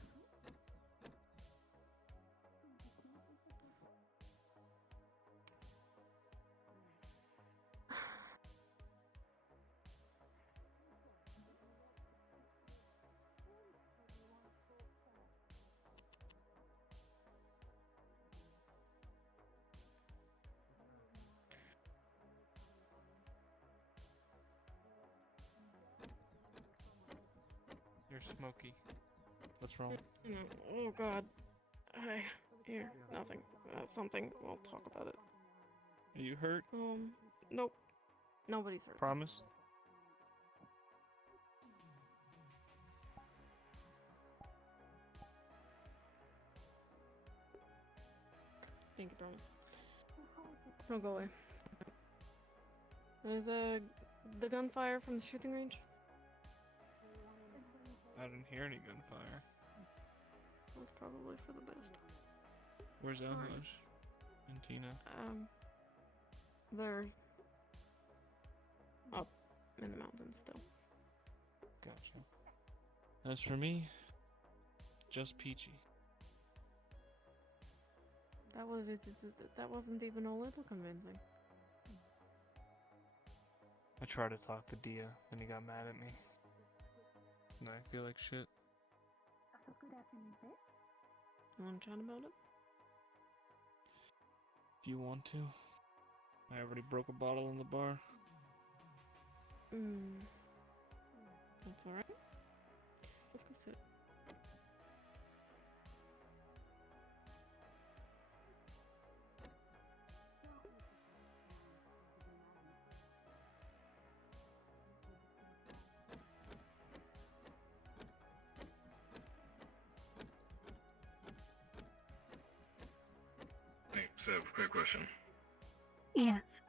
You're smoky. What's wrong? Oh God. Here, nothing. Something. We'll talk about it. Are you hurt? Nope. Nobody's hurt. Promise? Thank you, promise. Don't go away. There's the gunfire from the shooting range. I didn't hear any gunfire. That's probably for the best. Where's Elhaj and Tina? They're up in the mountains still. Gotcha. As for me, just peachy. That wasn't even a little convincing. I tried to talk to Dia, then he got mad at me. And I feel like shit. You wanna chat about it? Do you want to? I already broke a bottle in the bar. That's alright. Let's go sit. Hey, Sev, quick question. Yes.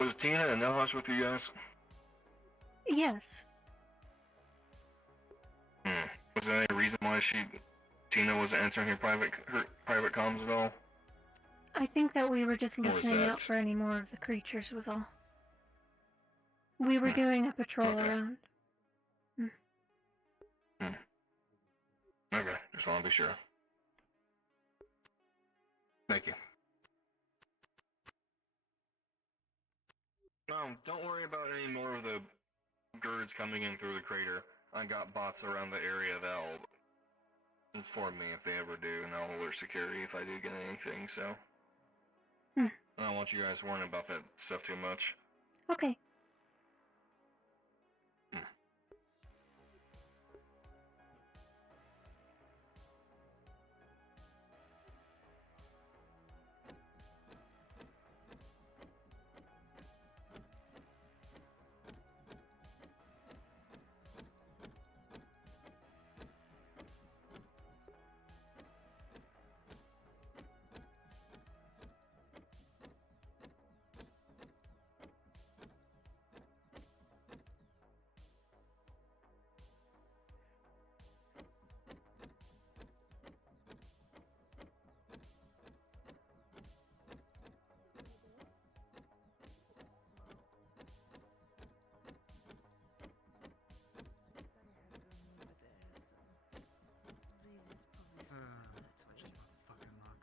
Was Tina and Elhaj with you guys? Yes. Was there any reason why Tina wasn't answering her private comms at all? I think that we were just What was listening that? out for any more of the creatures was all. We were doing a patrol around. Okay, just want to be sure. Thank you. Don't worry about any more of the girds coming in through the crater. I got bots around the area that'll inform me if they ever do, and I'll alert security if I do get anything, so. I don't want you guys worrying about that stuff too much. Okay. Such a fucking luck.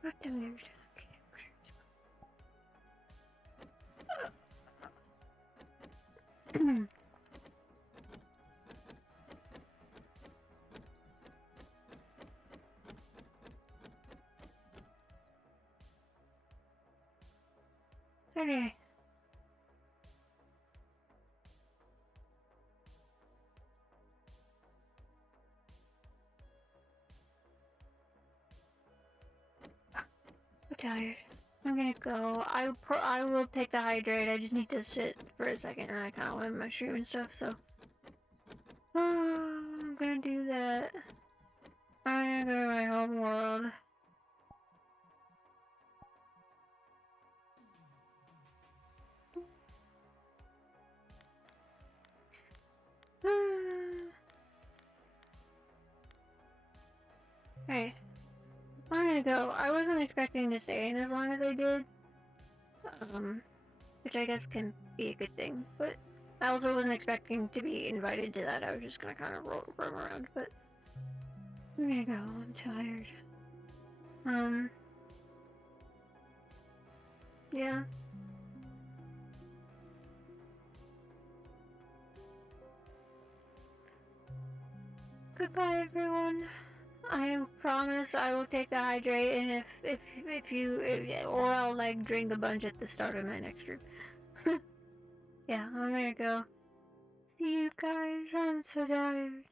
What the weird? Okay. Okay. I'm tired. I'm gonna go. I will take the hydrate. I just need to sit for a second, and I kind of went my stream and stuff. So I'm gonna do that. I'm gonna go to my home world. Alright. I'm gonna go. I wasn't expecting to stay in as long as I did. Which I guess can be a good thing, but I also wasn't expecting to be invited to that. I was just gonna kind of roam around, but I'm gonna go. I'm tired. Yeah. Goodbye, everyone. I promise I will take the hydrate, and or I'll like drink a bunch at the start of my next group. Yeah, I'm gonna go. See you guys. I'm so tired.